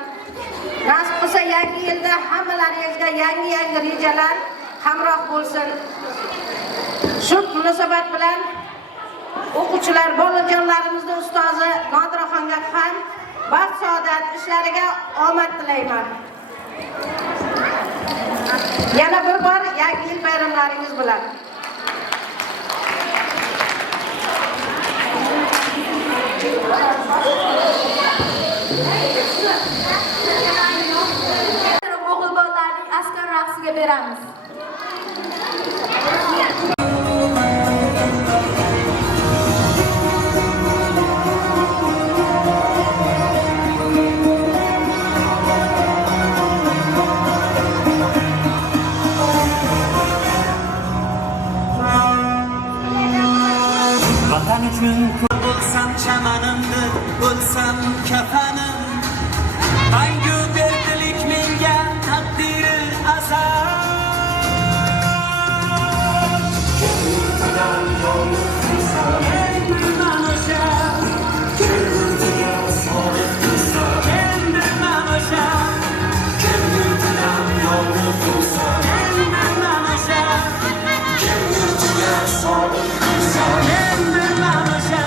Nasib bo'lsa yangi yilda hammalaringizga yangi rejalar hamroh bo'lsin. Shu munosabat bilan o'quvchilar, bolajonlarimizning ustozi Nodiraxonga ham baxt, saodat, ishlariga omad tilayman. Yana bir bor yangi yil bayramlaringiz bilan. O'g'il bolalarning askar raqsiga beramiz. Vatan uchun bo'lsam chamanimni, bo'lsam kafanim. Mangu berdilik menga taqdiri azal. Ko'nglimdan yolg'iz qilsam, endi o'sha. Ko'nglimdan sodiq qilsam, endi o'sha. Ko'nglimdan yolg'iz qilsam, endi o'sha. Ko'nglimdan sodiq qilsam, endi o'sha.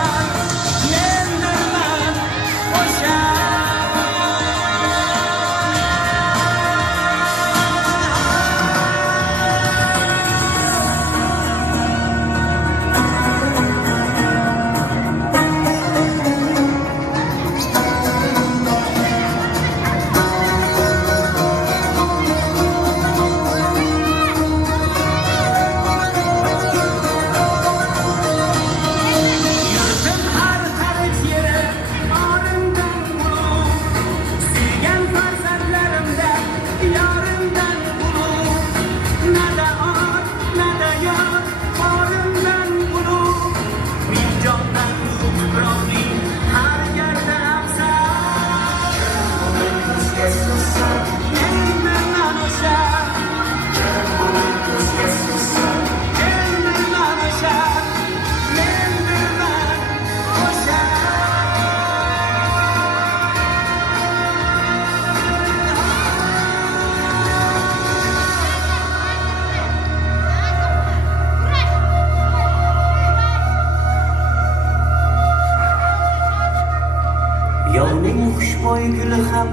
Yovning xushbo'y guli ham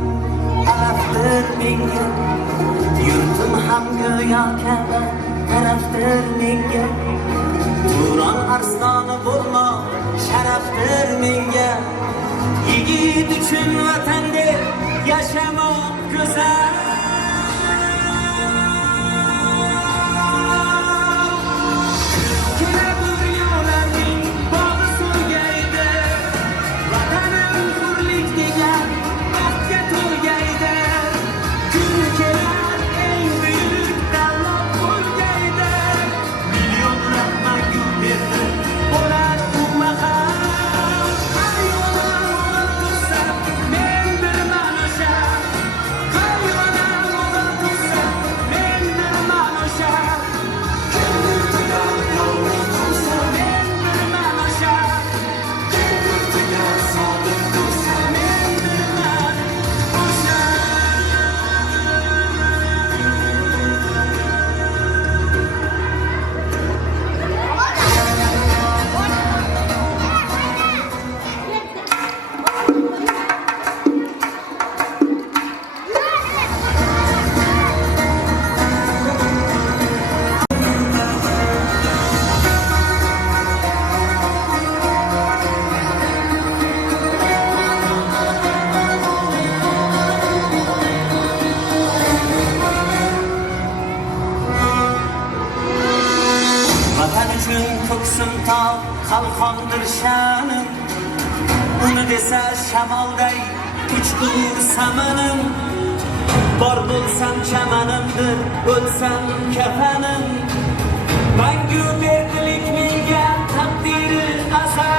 alafdir menga, yurtim ham go'yo kabi tarafdir menga. Turon arsloni bo'lma sharafdir menga, yigit uchun vatanda yashamoq go'zal. Ko'ksim tog' qalqondir sha'nim, uni desa shamolday uchqur samanim. Bor bo'lsam chamanimdir, o'lsam kafanim. Mangu berdilik menga taqdiri azal.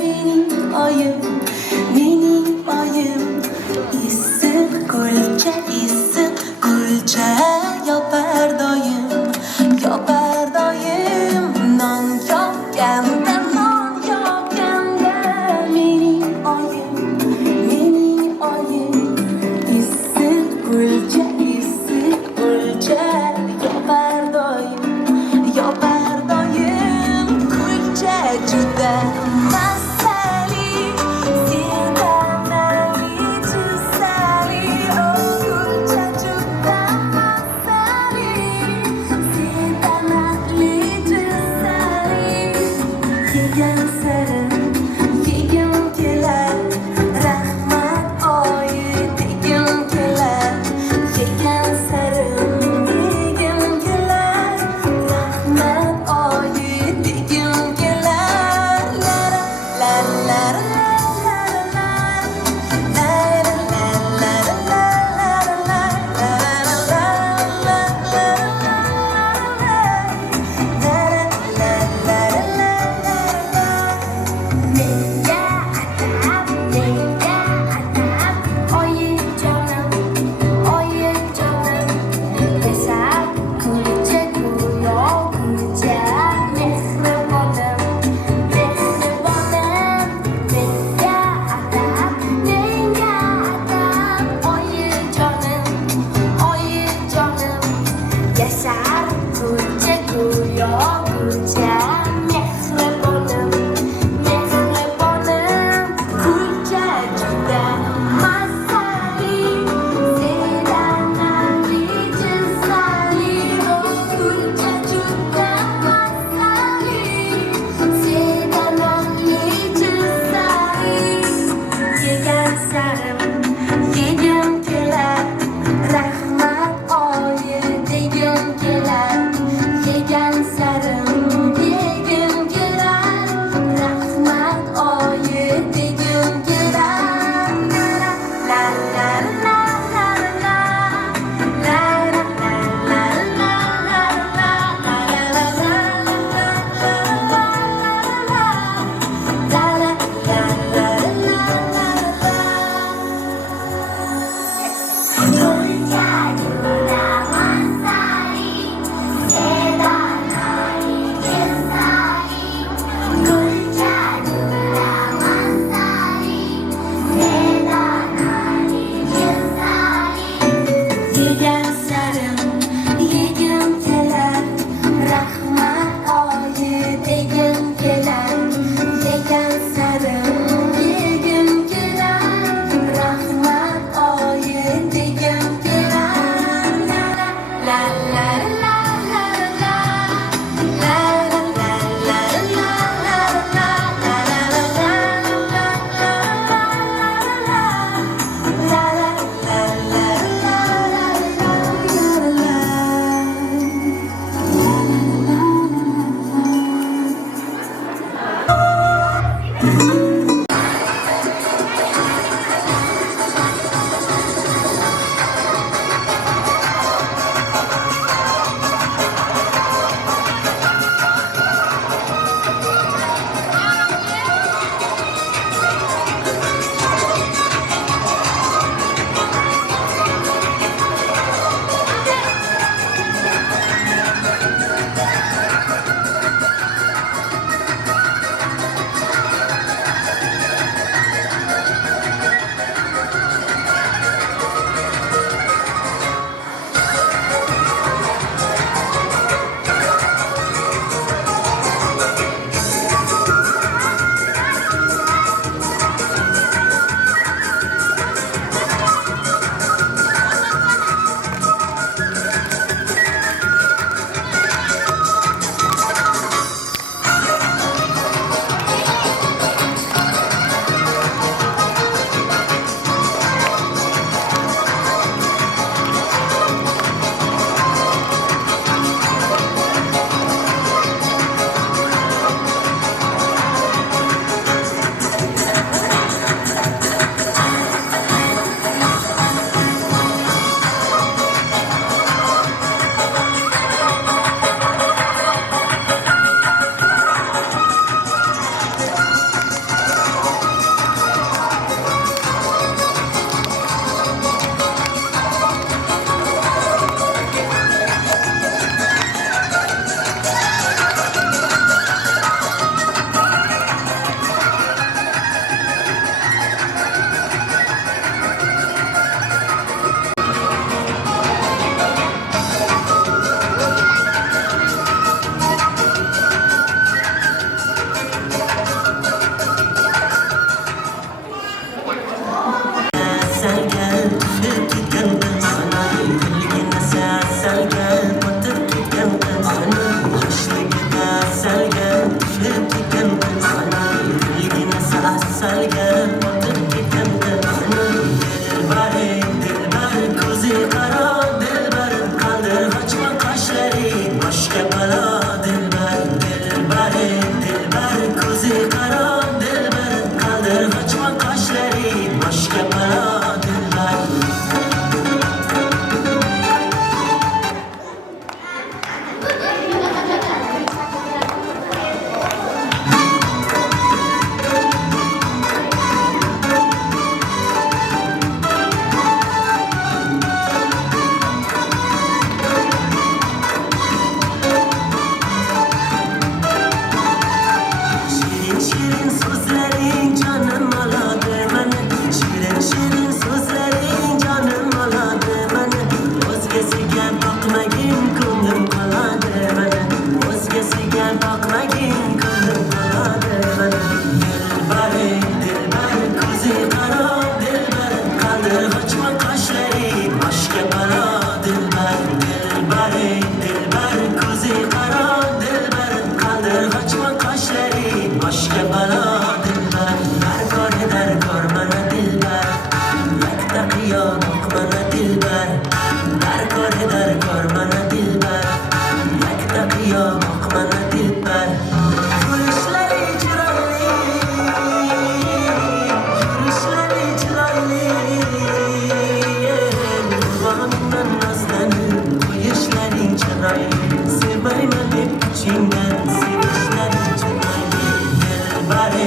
Benim ayım, benim ayım, isim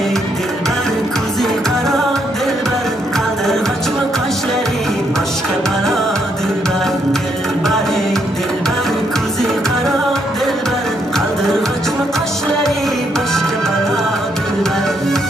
ey dilber ko'zi qaro dilber qaldirg'ochmi qoshlari boshqa balo dilber dilber ey dilber ko'zi qaro dilber qaldirg'ochmi qoshlari boshqa balo dilber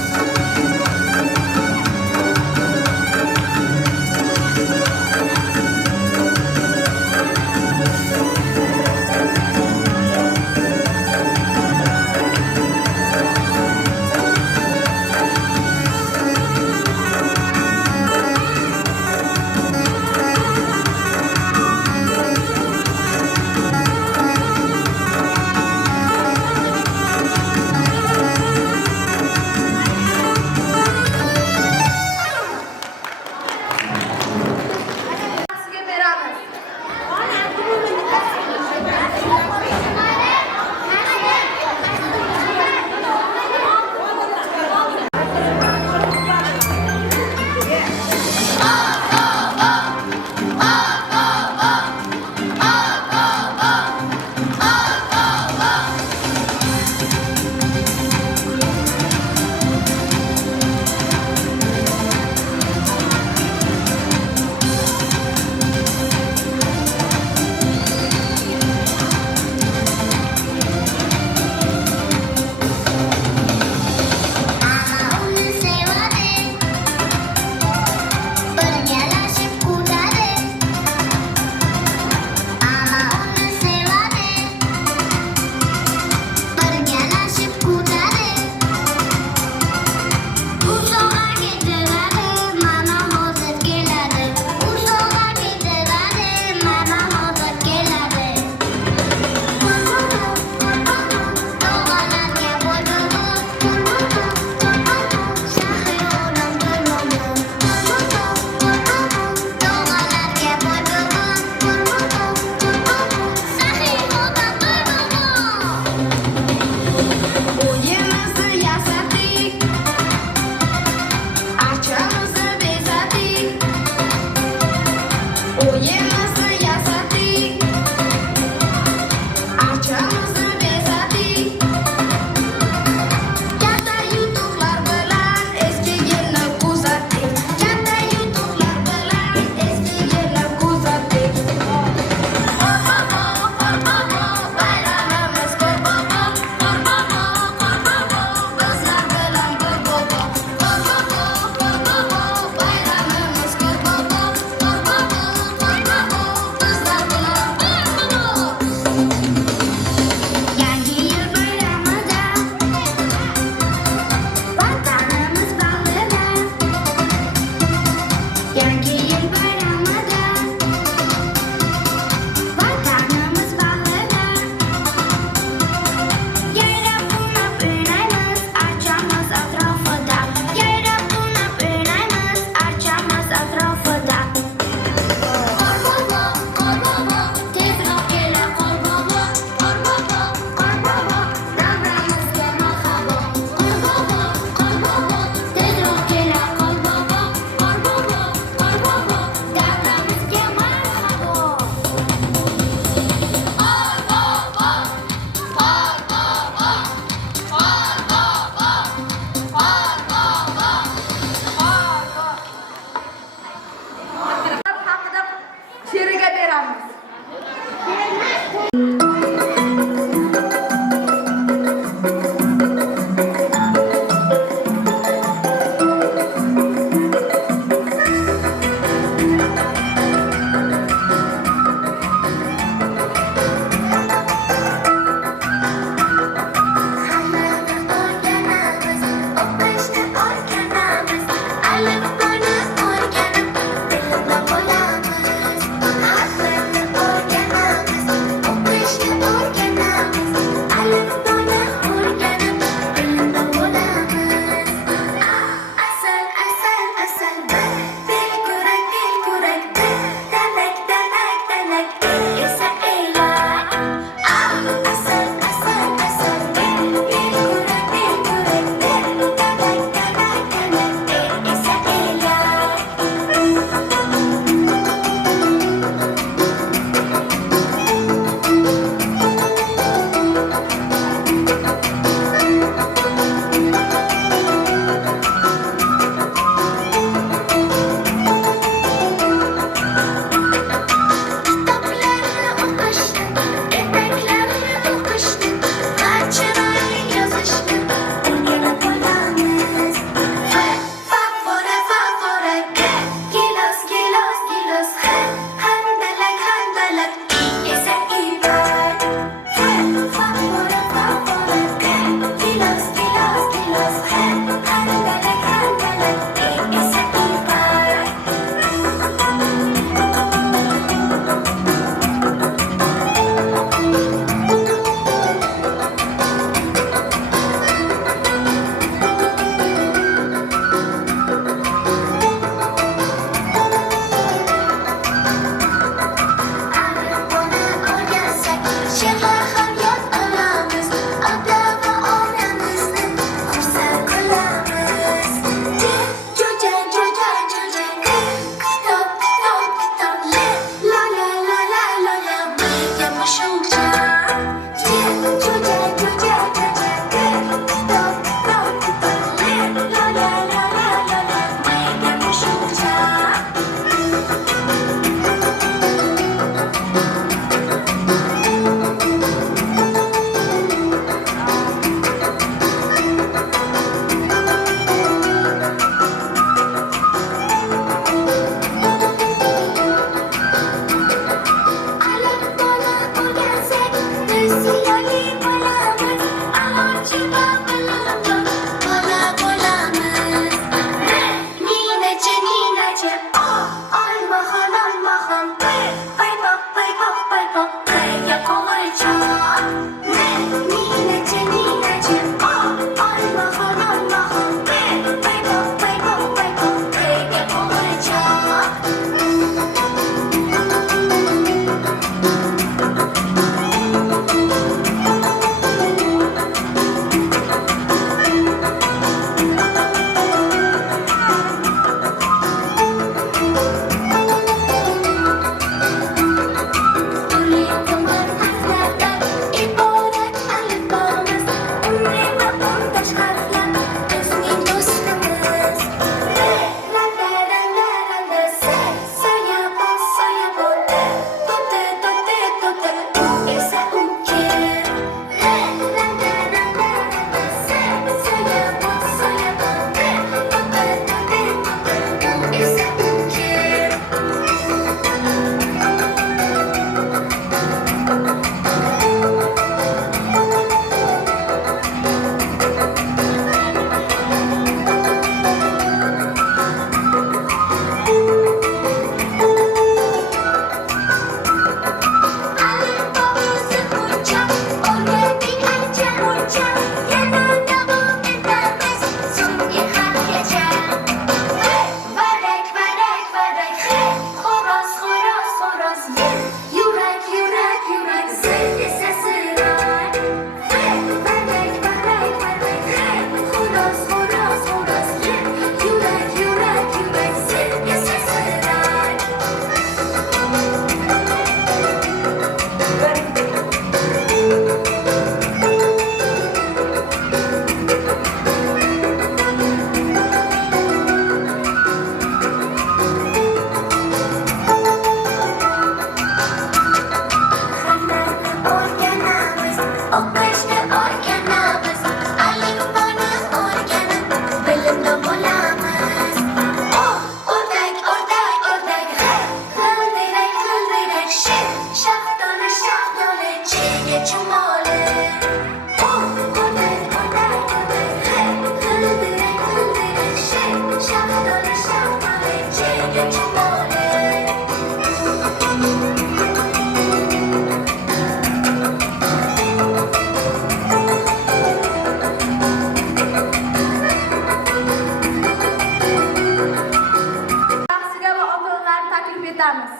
qilamiz.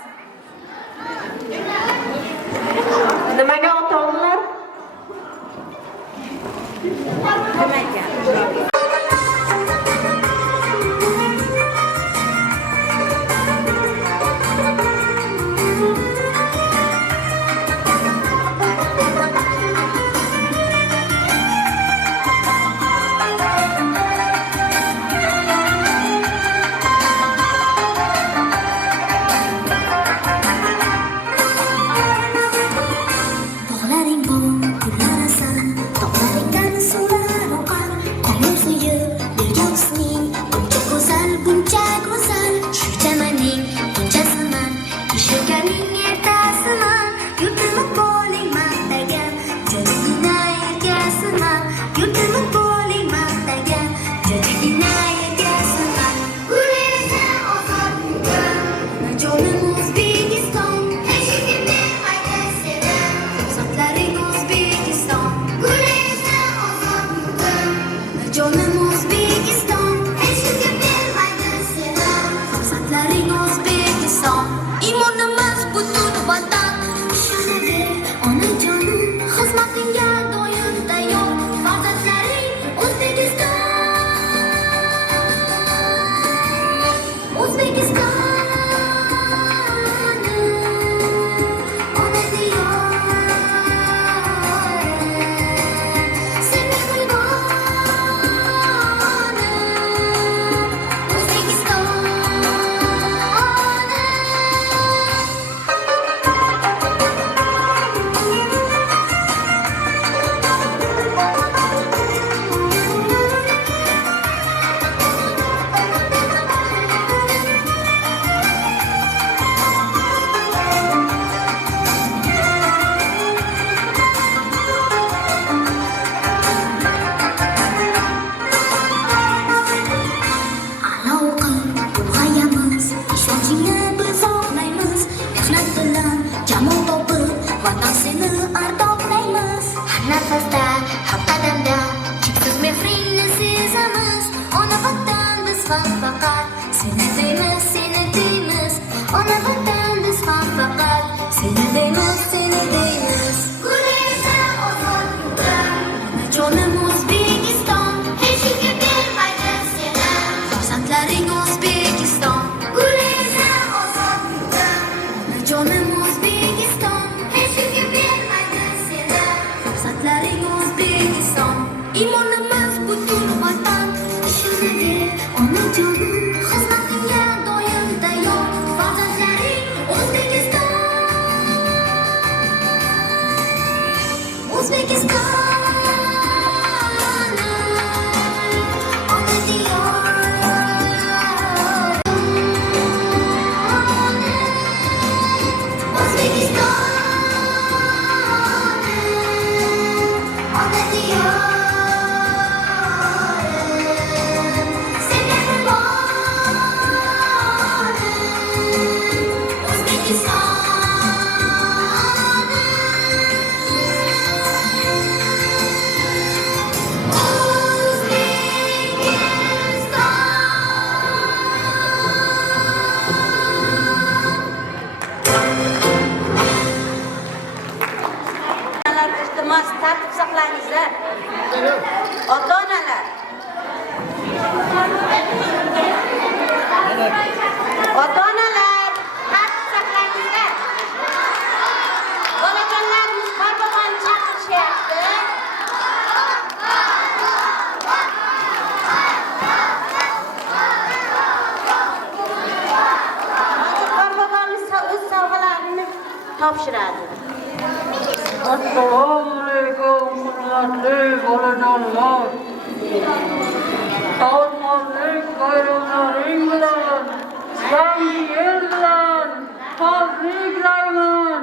Nimaga ota-onalar? Bog'laring bog', gullar asal, tog'laringdan suvlar oqar. Qonun suyib bergan husning, buncha go'zal. Shu chamaning bunchasiman, eshaganing ertasiman. Yurtimiz bo'ling maqtagan, jadidina erkasiman. Yurtimiz bo'ling maqtagan, jadidina erkasiman. Guliston ozod bugun, jonim O'zbekiston. Eshigimni qayta sevdim, so'zlaring O'zbekiston. Guliston ozod bugun, jonim O'zbekiston. Eshigimni qayta sevdim, so'zlaring O'zbekiston. Imonimiz butun vatan, ishonaver onajonim, xizmatingga doim tayyor. Farzandlaring O'zbekiston, O'zbekistonim, ona diyor. Seni qurbonam, Alov qilib ulg'ayamiz, ishonchingni biz oqlaymiz. Mehnat bilan jamoa topib, vatan seni ardoqlaymiz. Har nafasda, har qadamda cheksiz mehringni sezamiz. Ona vatan biz ham faqat seni deymiz, seni deymiz. Ona vatan biz ham faqat seni deymiz, seni deymiz. Guliston ozod bugun, jonim O'zbekiston. Eshigga bermaydi seni, farzandlaring O'zbekiston. Guliston ozod bugun, jonim O'zbekiston. Eshigga bermaydi seni, farzandlaring O'zbekiston. Imonimiz butun vatan, ishonaver onajonim, xizmatingga doim tayyor. Farzandlaring O'zbekiston, O'zbekistonim, ona diyor. O'zbekistonim, ona diyor. Seni qurbonam, O'zbekistonim. Iltimos, tartib saqlangizlar. Ota-onalar. Ota-onalar, tartib saqlangizlar. Bolajonlarimiz qorboboni chaqirishyapti. Hozir qorbobonimiz o'z sovg'alarini topshiradi. Assalomu alaykum, hurmatli bolajonlar. Sog'lomlik bayramlaring bilan, yangi yil bilan tabriklayman.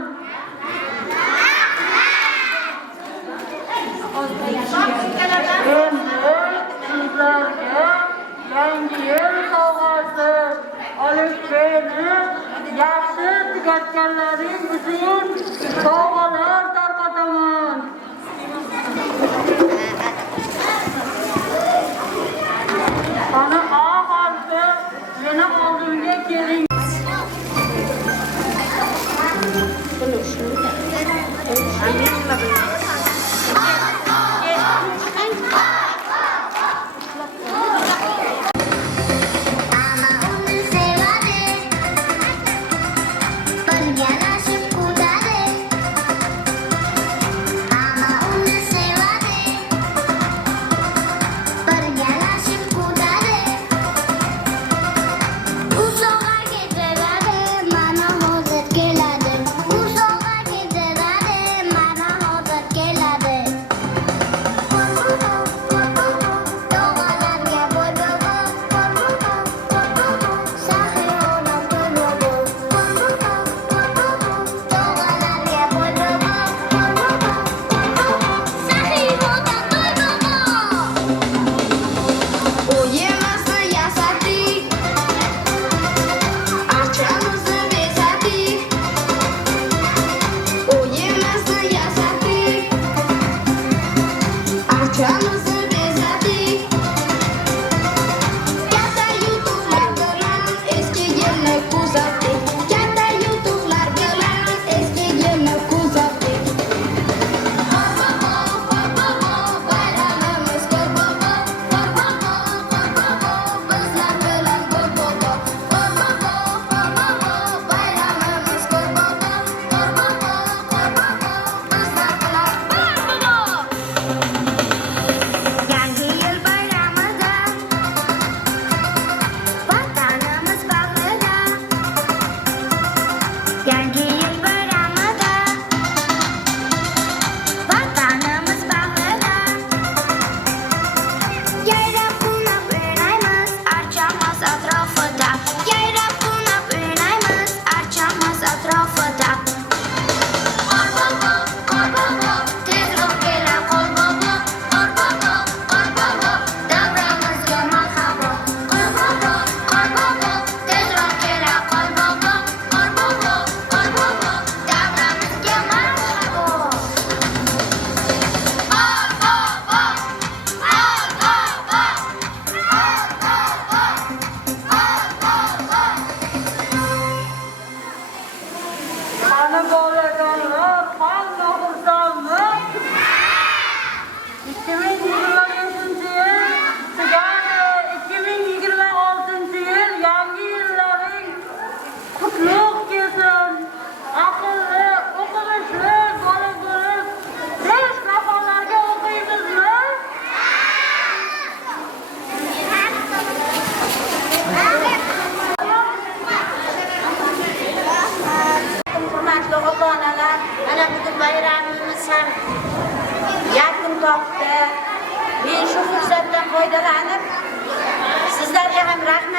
Endi sizlarga yangi yil sovg'asi alifbeni yaxshi tugatganlaring uchun sovg'alar tarqataman. Ana A harfi meni oldimga keling.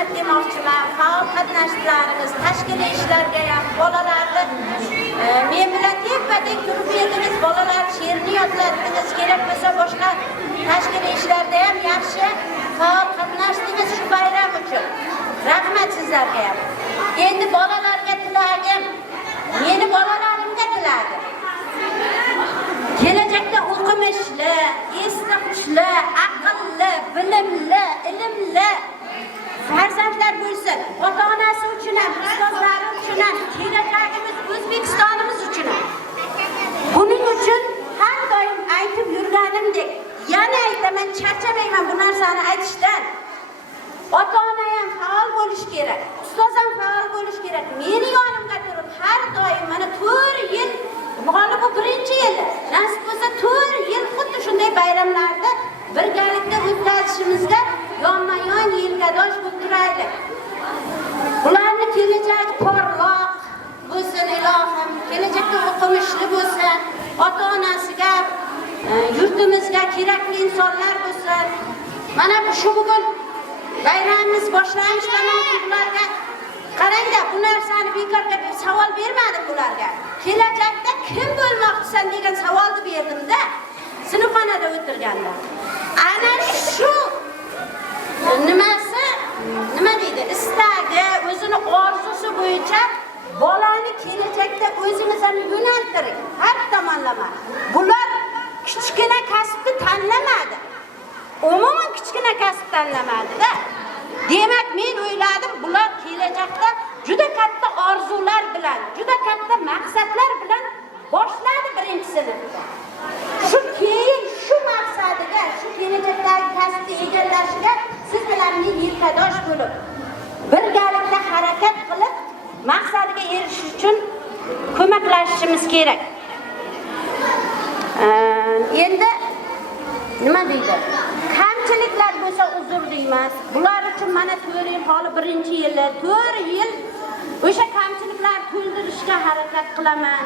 rahmat demoqchiman. Faol qatnashchilarimiz, tashkiliy ishlarga ham bolalarni men bilan teppa-teng turib berdingiz, bolalar she'rni yodlatdingiz, kerak bo'lsa boshqa tashkiliy ishlarda ham yaxshi faol qatnashdingiz shu bayram uchun. Rahmat sizlarga ham. Endi bolalarga tilagim, meni bolalarimga tilagim. Kelajakda o'qimishli, esda hushli, aqlli, bilimli, ilmli farzandlar bo'lsin. Ota-onasi uchun ham, ustozlari uchun ham, kelajagimiz O'zbekistonimiz uchun ham. Buning uchun har doim aytib yurganimdek, yana aytaman, charchamayman bu narsani aytishdan. Ota-ona ham faol bo'lish kerak, ustoz ham faol bo'lish kerak. Meni yonimga turib har doim mana 4 yil G'olib bu birinchi yili. Nasib bo'lsa 4 yil xuddi shunday bayramlarda birgalikda o'tkazishimizga yonma-yon yelkadosh bo'lib turaylik. Ularning kelajagi porloq bo'lsin ilohim, kelajakda o'qimishli bo'lsin, ota-onasiga, yurtimizga kerakli insonlar bo'lsin. Mana shu bugun bayramimiz boshlanishidan ularga qarangda, bu narsani bekorga savol bermadim bularga. Kelajakda kim bo'lmoqchisan degan savolni berdim-da, sinfxonada o'tirganda. Ana shu nima deydi, istagi, o'zini orzusi bo'yicha bolani kelajakda o'zingiz ham yo'naltiring, har tomonlama. Bular kichkina kasbni tanlamadi. Umuman kichkina kasb tanlamadi-da. Demak, men o'yladim, bular kelajakda juda katta orzular bilan, juda katta maqsadlar bilan boshladi birinchi sinfda. Shu keyin shu maqsadiga, shu kelajakdagi kasbni egallashiga siz bilan men yelkadosh bo'lib, birgalikda harakat qilib, maqsadiga erishish uchun ko'maklashishimiz kerak. Endi nima deydi? Kamchiliklar bo'lsa uzr deymiz. Bular uchun mana 4 yil hali birinchi yili, 4 yil o'sha kamchiliklarni to'ldirishga harakat qilaman.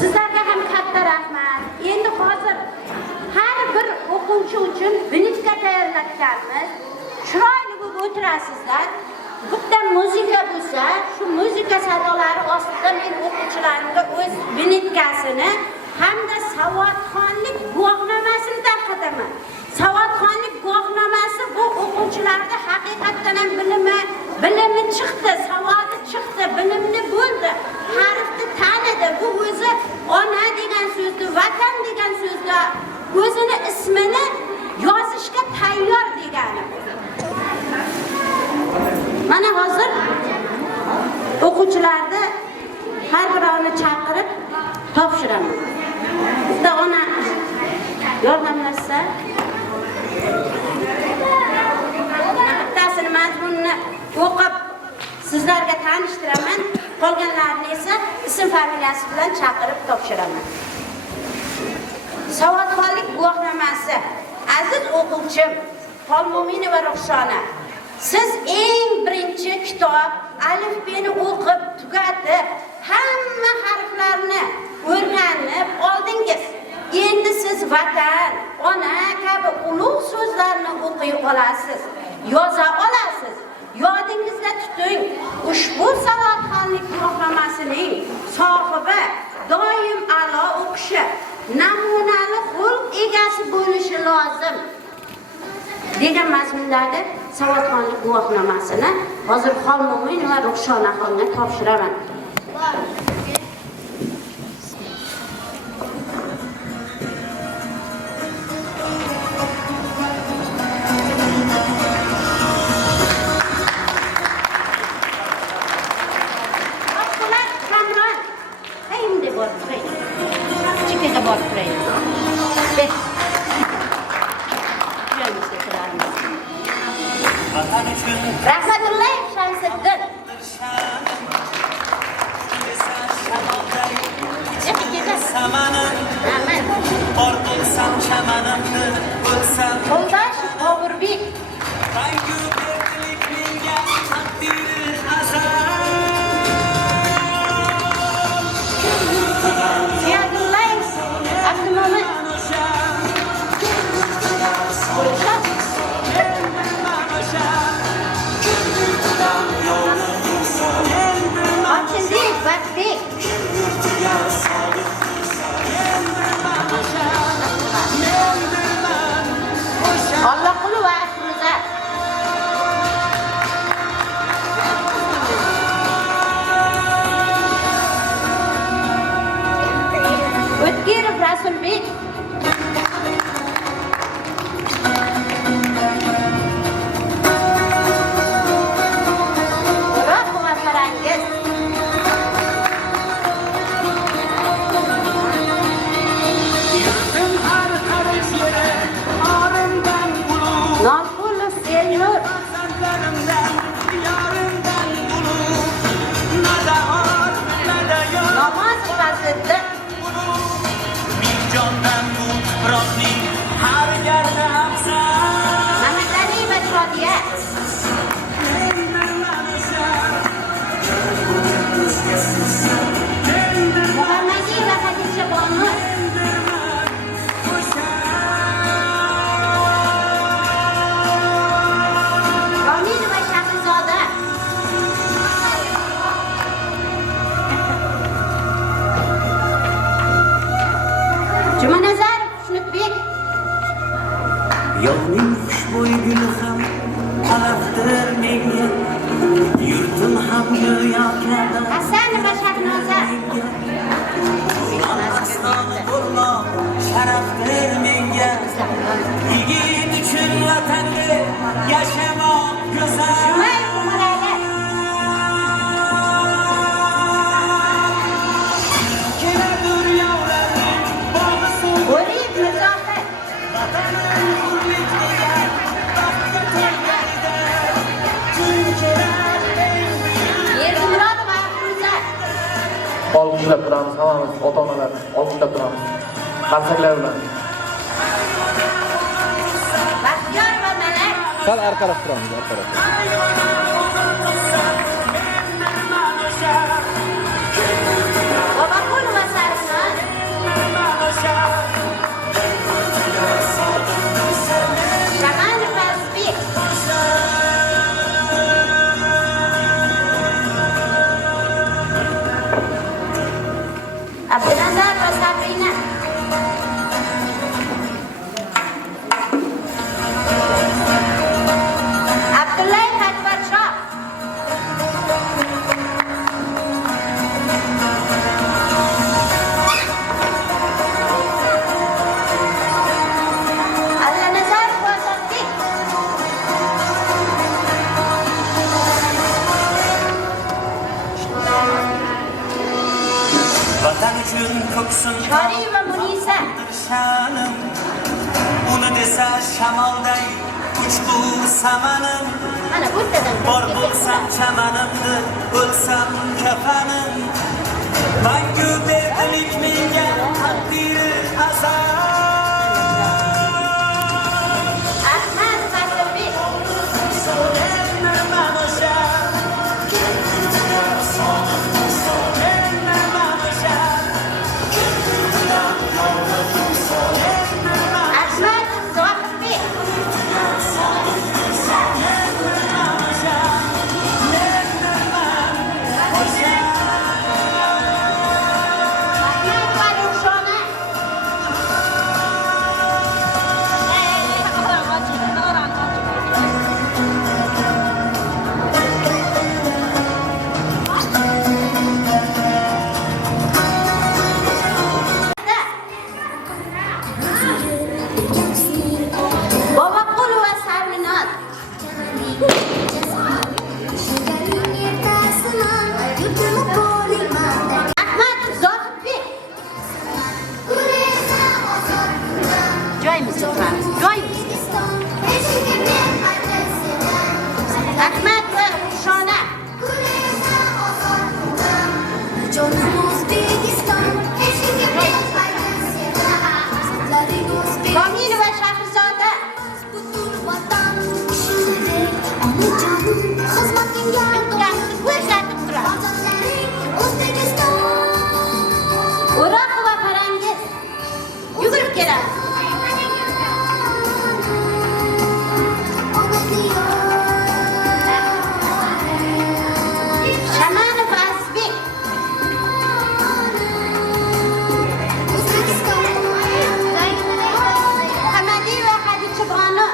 Sizlarga ham katta rahmat. Endi hozir har bir o'quvchi uchun binitka tayyorlatganmiz. Chiroyli bo'lib o'tirasizlar. Bitta muzika bo'lsa, shu muzika sadolari ostida men o'quvchilarimga o'z binitkasini hamda savodxonlik guvohnomasini tarqataman. Savodxonlik guvohnomasi bu o'quvchilarda haqiqatan ham bilimi chiqdi, savodi chiqdi, bilimli bo'ldi, harfni tanidi. Bu o'zi ona degan so'zni, vatan degan so'zni, o'zini ismini yozishga tayyor degani. Mana hozir o'quvchilarni har birini chaqirib topshiraman. Bitta ona yordamlashsa, bittasini mazmunini o'qib sizlarga tanishtiraman, qolganlarini esa ism familiyasi bilan chaqirib topshiraman. Savodxonlik guvohnomasi. Aziz o'quvchim, Xolmo'minova Ruxshona, siz eng birinchi kitob alifbeni o'qib tugatib, hamma harflarni o'rganib oldingiz. Endi siz vatan, ona kabi ulug' so'zlarni o'qiy olasiz, yoza olasiz. Yodingizda tuting, ushbu savodxonlik guvohnomasining sohibi doim a'lo o'qishi, namunali xulq egasi bo'lishi lozim degan mazmundagi savodxonlik guvohnomasini hozir Xolmo'minova Ruxshonaxonga topshiraman. Rahmatulloh Shamsiddin. Qo'ldosh Boburbek. Gözlerimden yarından bulur Ne de ar ne de yar Namoz Fazliddin. Bir candan bu Rabbi her yerde hapsan Mamadali va Shodiya. Muhammadi va Hadicha Bonu. Komil va Shahzoda. Jumanazar Xushnudbek. Yolning xushbo'y guli ham alaftir menga Yurtim ham go'yo kabi Hasan va Shahnoza. Bo'lmoq sharafdir menga Yigit uchun vatanda yashamoq go'zal May Umarali. Keladur yavlarning bog'i suv O'rib Mirzohid. Vatanim hurlik degan baxtga to'lganida Kun kelar Ermurod va Afruza. Olqishlab turamiz hammamiz ota-onalar, olqishlab turamiz. Qarsaklar bilan. Baxtiyor va Malak. Sal orqaroq turamiz, orqaroq. Bobaqul va Sarson. Shaman va Uzbek. Abdunazar va Sabrina. Abdullayev Akbarshoh. Allanazar va Sodiq. Vatan uchun ko'ksim Shoriy va Munisa. shanim Uni desa shamolday uçbu samanim Mana bu yerdan Bor bo'lsam chamanimni o'lsam kafanim Mangu berdilik menga taqdiri azal Ahmad Fazliddin. So'rayman o'sha Ahmad Zohirbek. Ahmad va Ruxshona. Bobaqul va Sarvinoz. Ahmad Zohirbek. Joyimizda turamiz. Joyimizda. Ahmad va Ruxshona. Komil va Shahzoda. Ko'rsatib turadi. O'roq va Farangiz. Yugurib keladi. Shamanov va Azbek. Hamadi va Hadicha Bonu.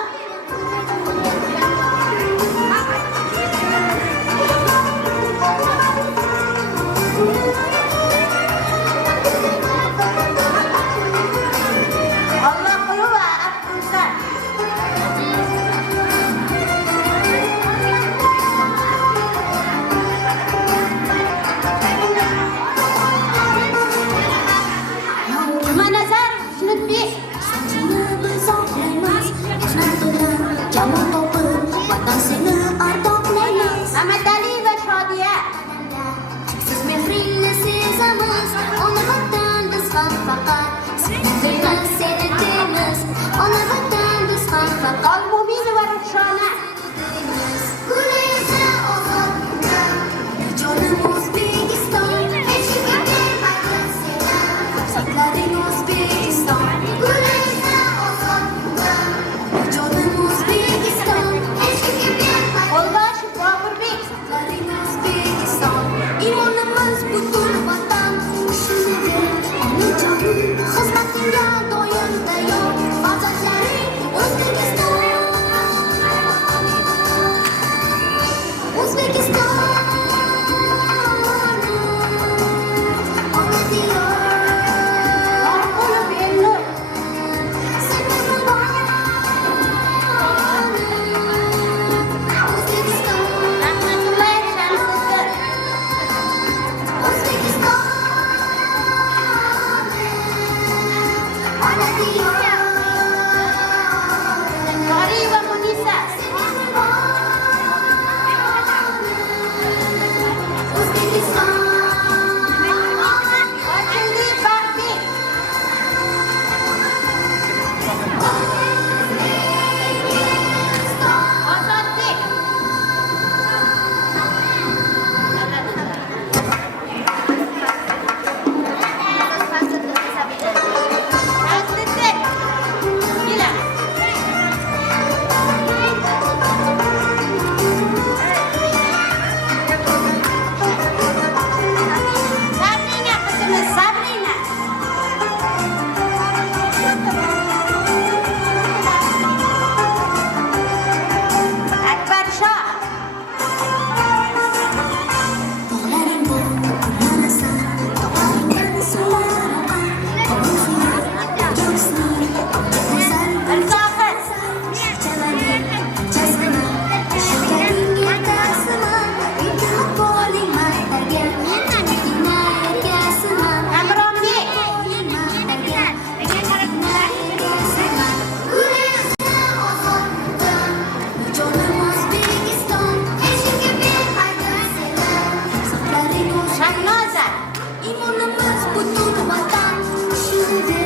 yo'limiz butun vatan ishidi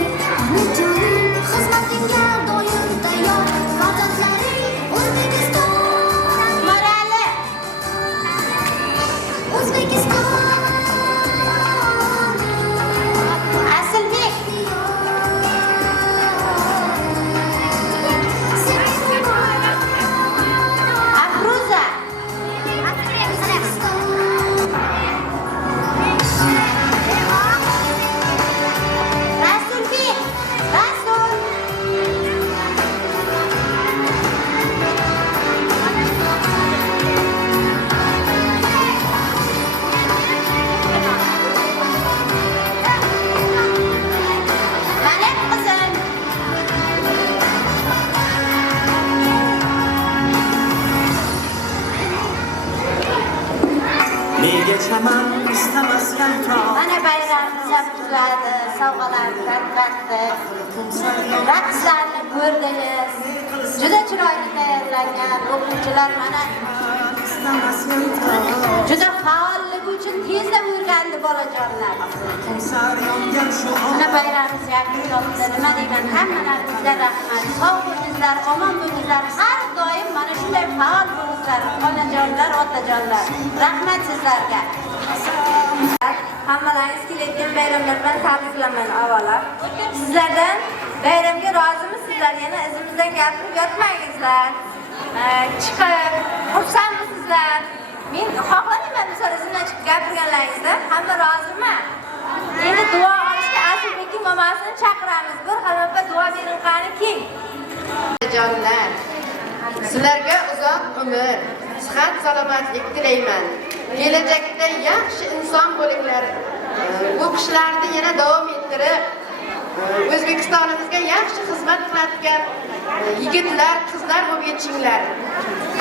jonim xizmatingga doim tayyor farzandlaring O'zbekiston Morali. O'zbekiston Asilbek. Afruza. Rasulbek. Rasul. Malak qizim. nega chaman istamasdan to Mana bayramimiz ham tugadi, sovg'alar tarqatdi, raqslarni ko'rdingiz. Juda chiroyli tayyorlangan o'quvchilar mana istamasdan to juda faolligi uchun tezda o'rgandi bolajonlar. kimsar yongan shu Mana bayramimiz yaqin keldi. Nima deyman? Hammalaringizga rahmat. Sog' bo'linglar, omon bo'linglar. Har doim mana shunday faol bo'linglar, onajonlar, otajonlar. Rahmat sizlarga. Hammalaringiz kelayotgan bayramlar bilan tabriklayman avvalo. Sizlardan bayramga rozimisizlar? Yana izimizdan gapirib yotmangizlar. Chiqib, xursandmisizlar? Men xohlamayman misol izimdan chiqib gapirganlaringizda. Hamma rozimi? Endi duo olishga Asilbekning momasini chaqiramiz. Bir xalapa duo bering qani kim? Jonlar, sizlarga uzoq umr, sihat, salomatlik tilayman. Kelajakda yaxshi inson bo'linglar. Bu ishlarni yana davom ettirib, O'zbekistonimizga yaxshi xizmat qiladigan yigitlar, qizlar bo'lib yetishinglar.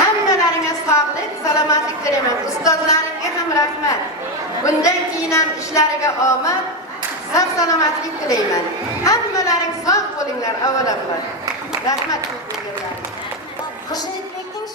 Hammalaringga sog'lik, salomatlik tilayman. Ustozlarimga ham rahmat. Bundan keyin ham ishlariga omad, sog' salomatlik tilayman. Hammalaring sog' bo'linglar avvalambor. Rahmat. Xushnudbekning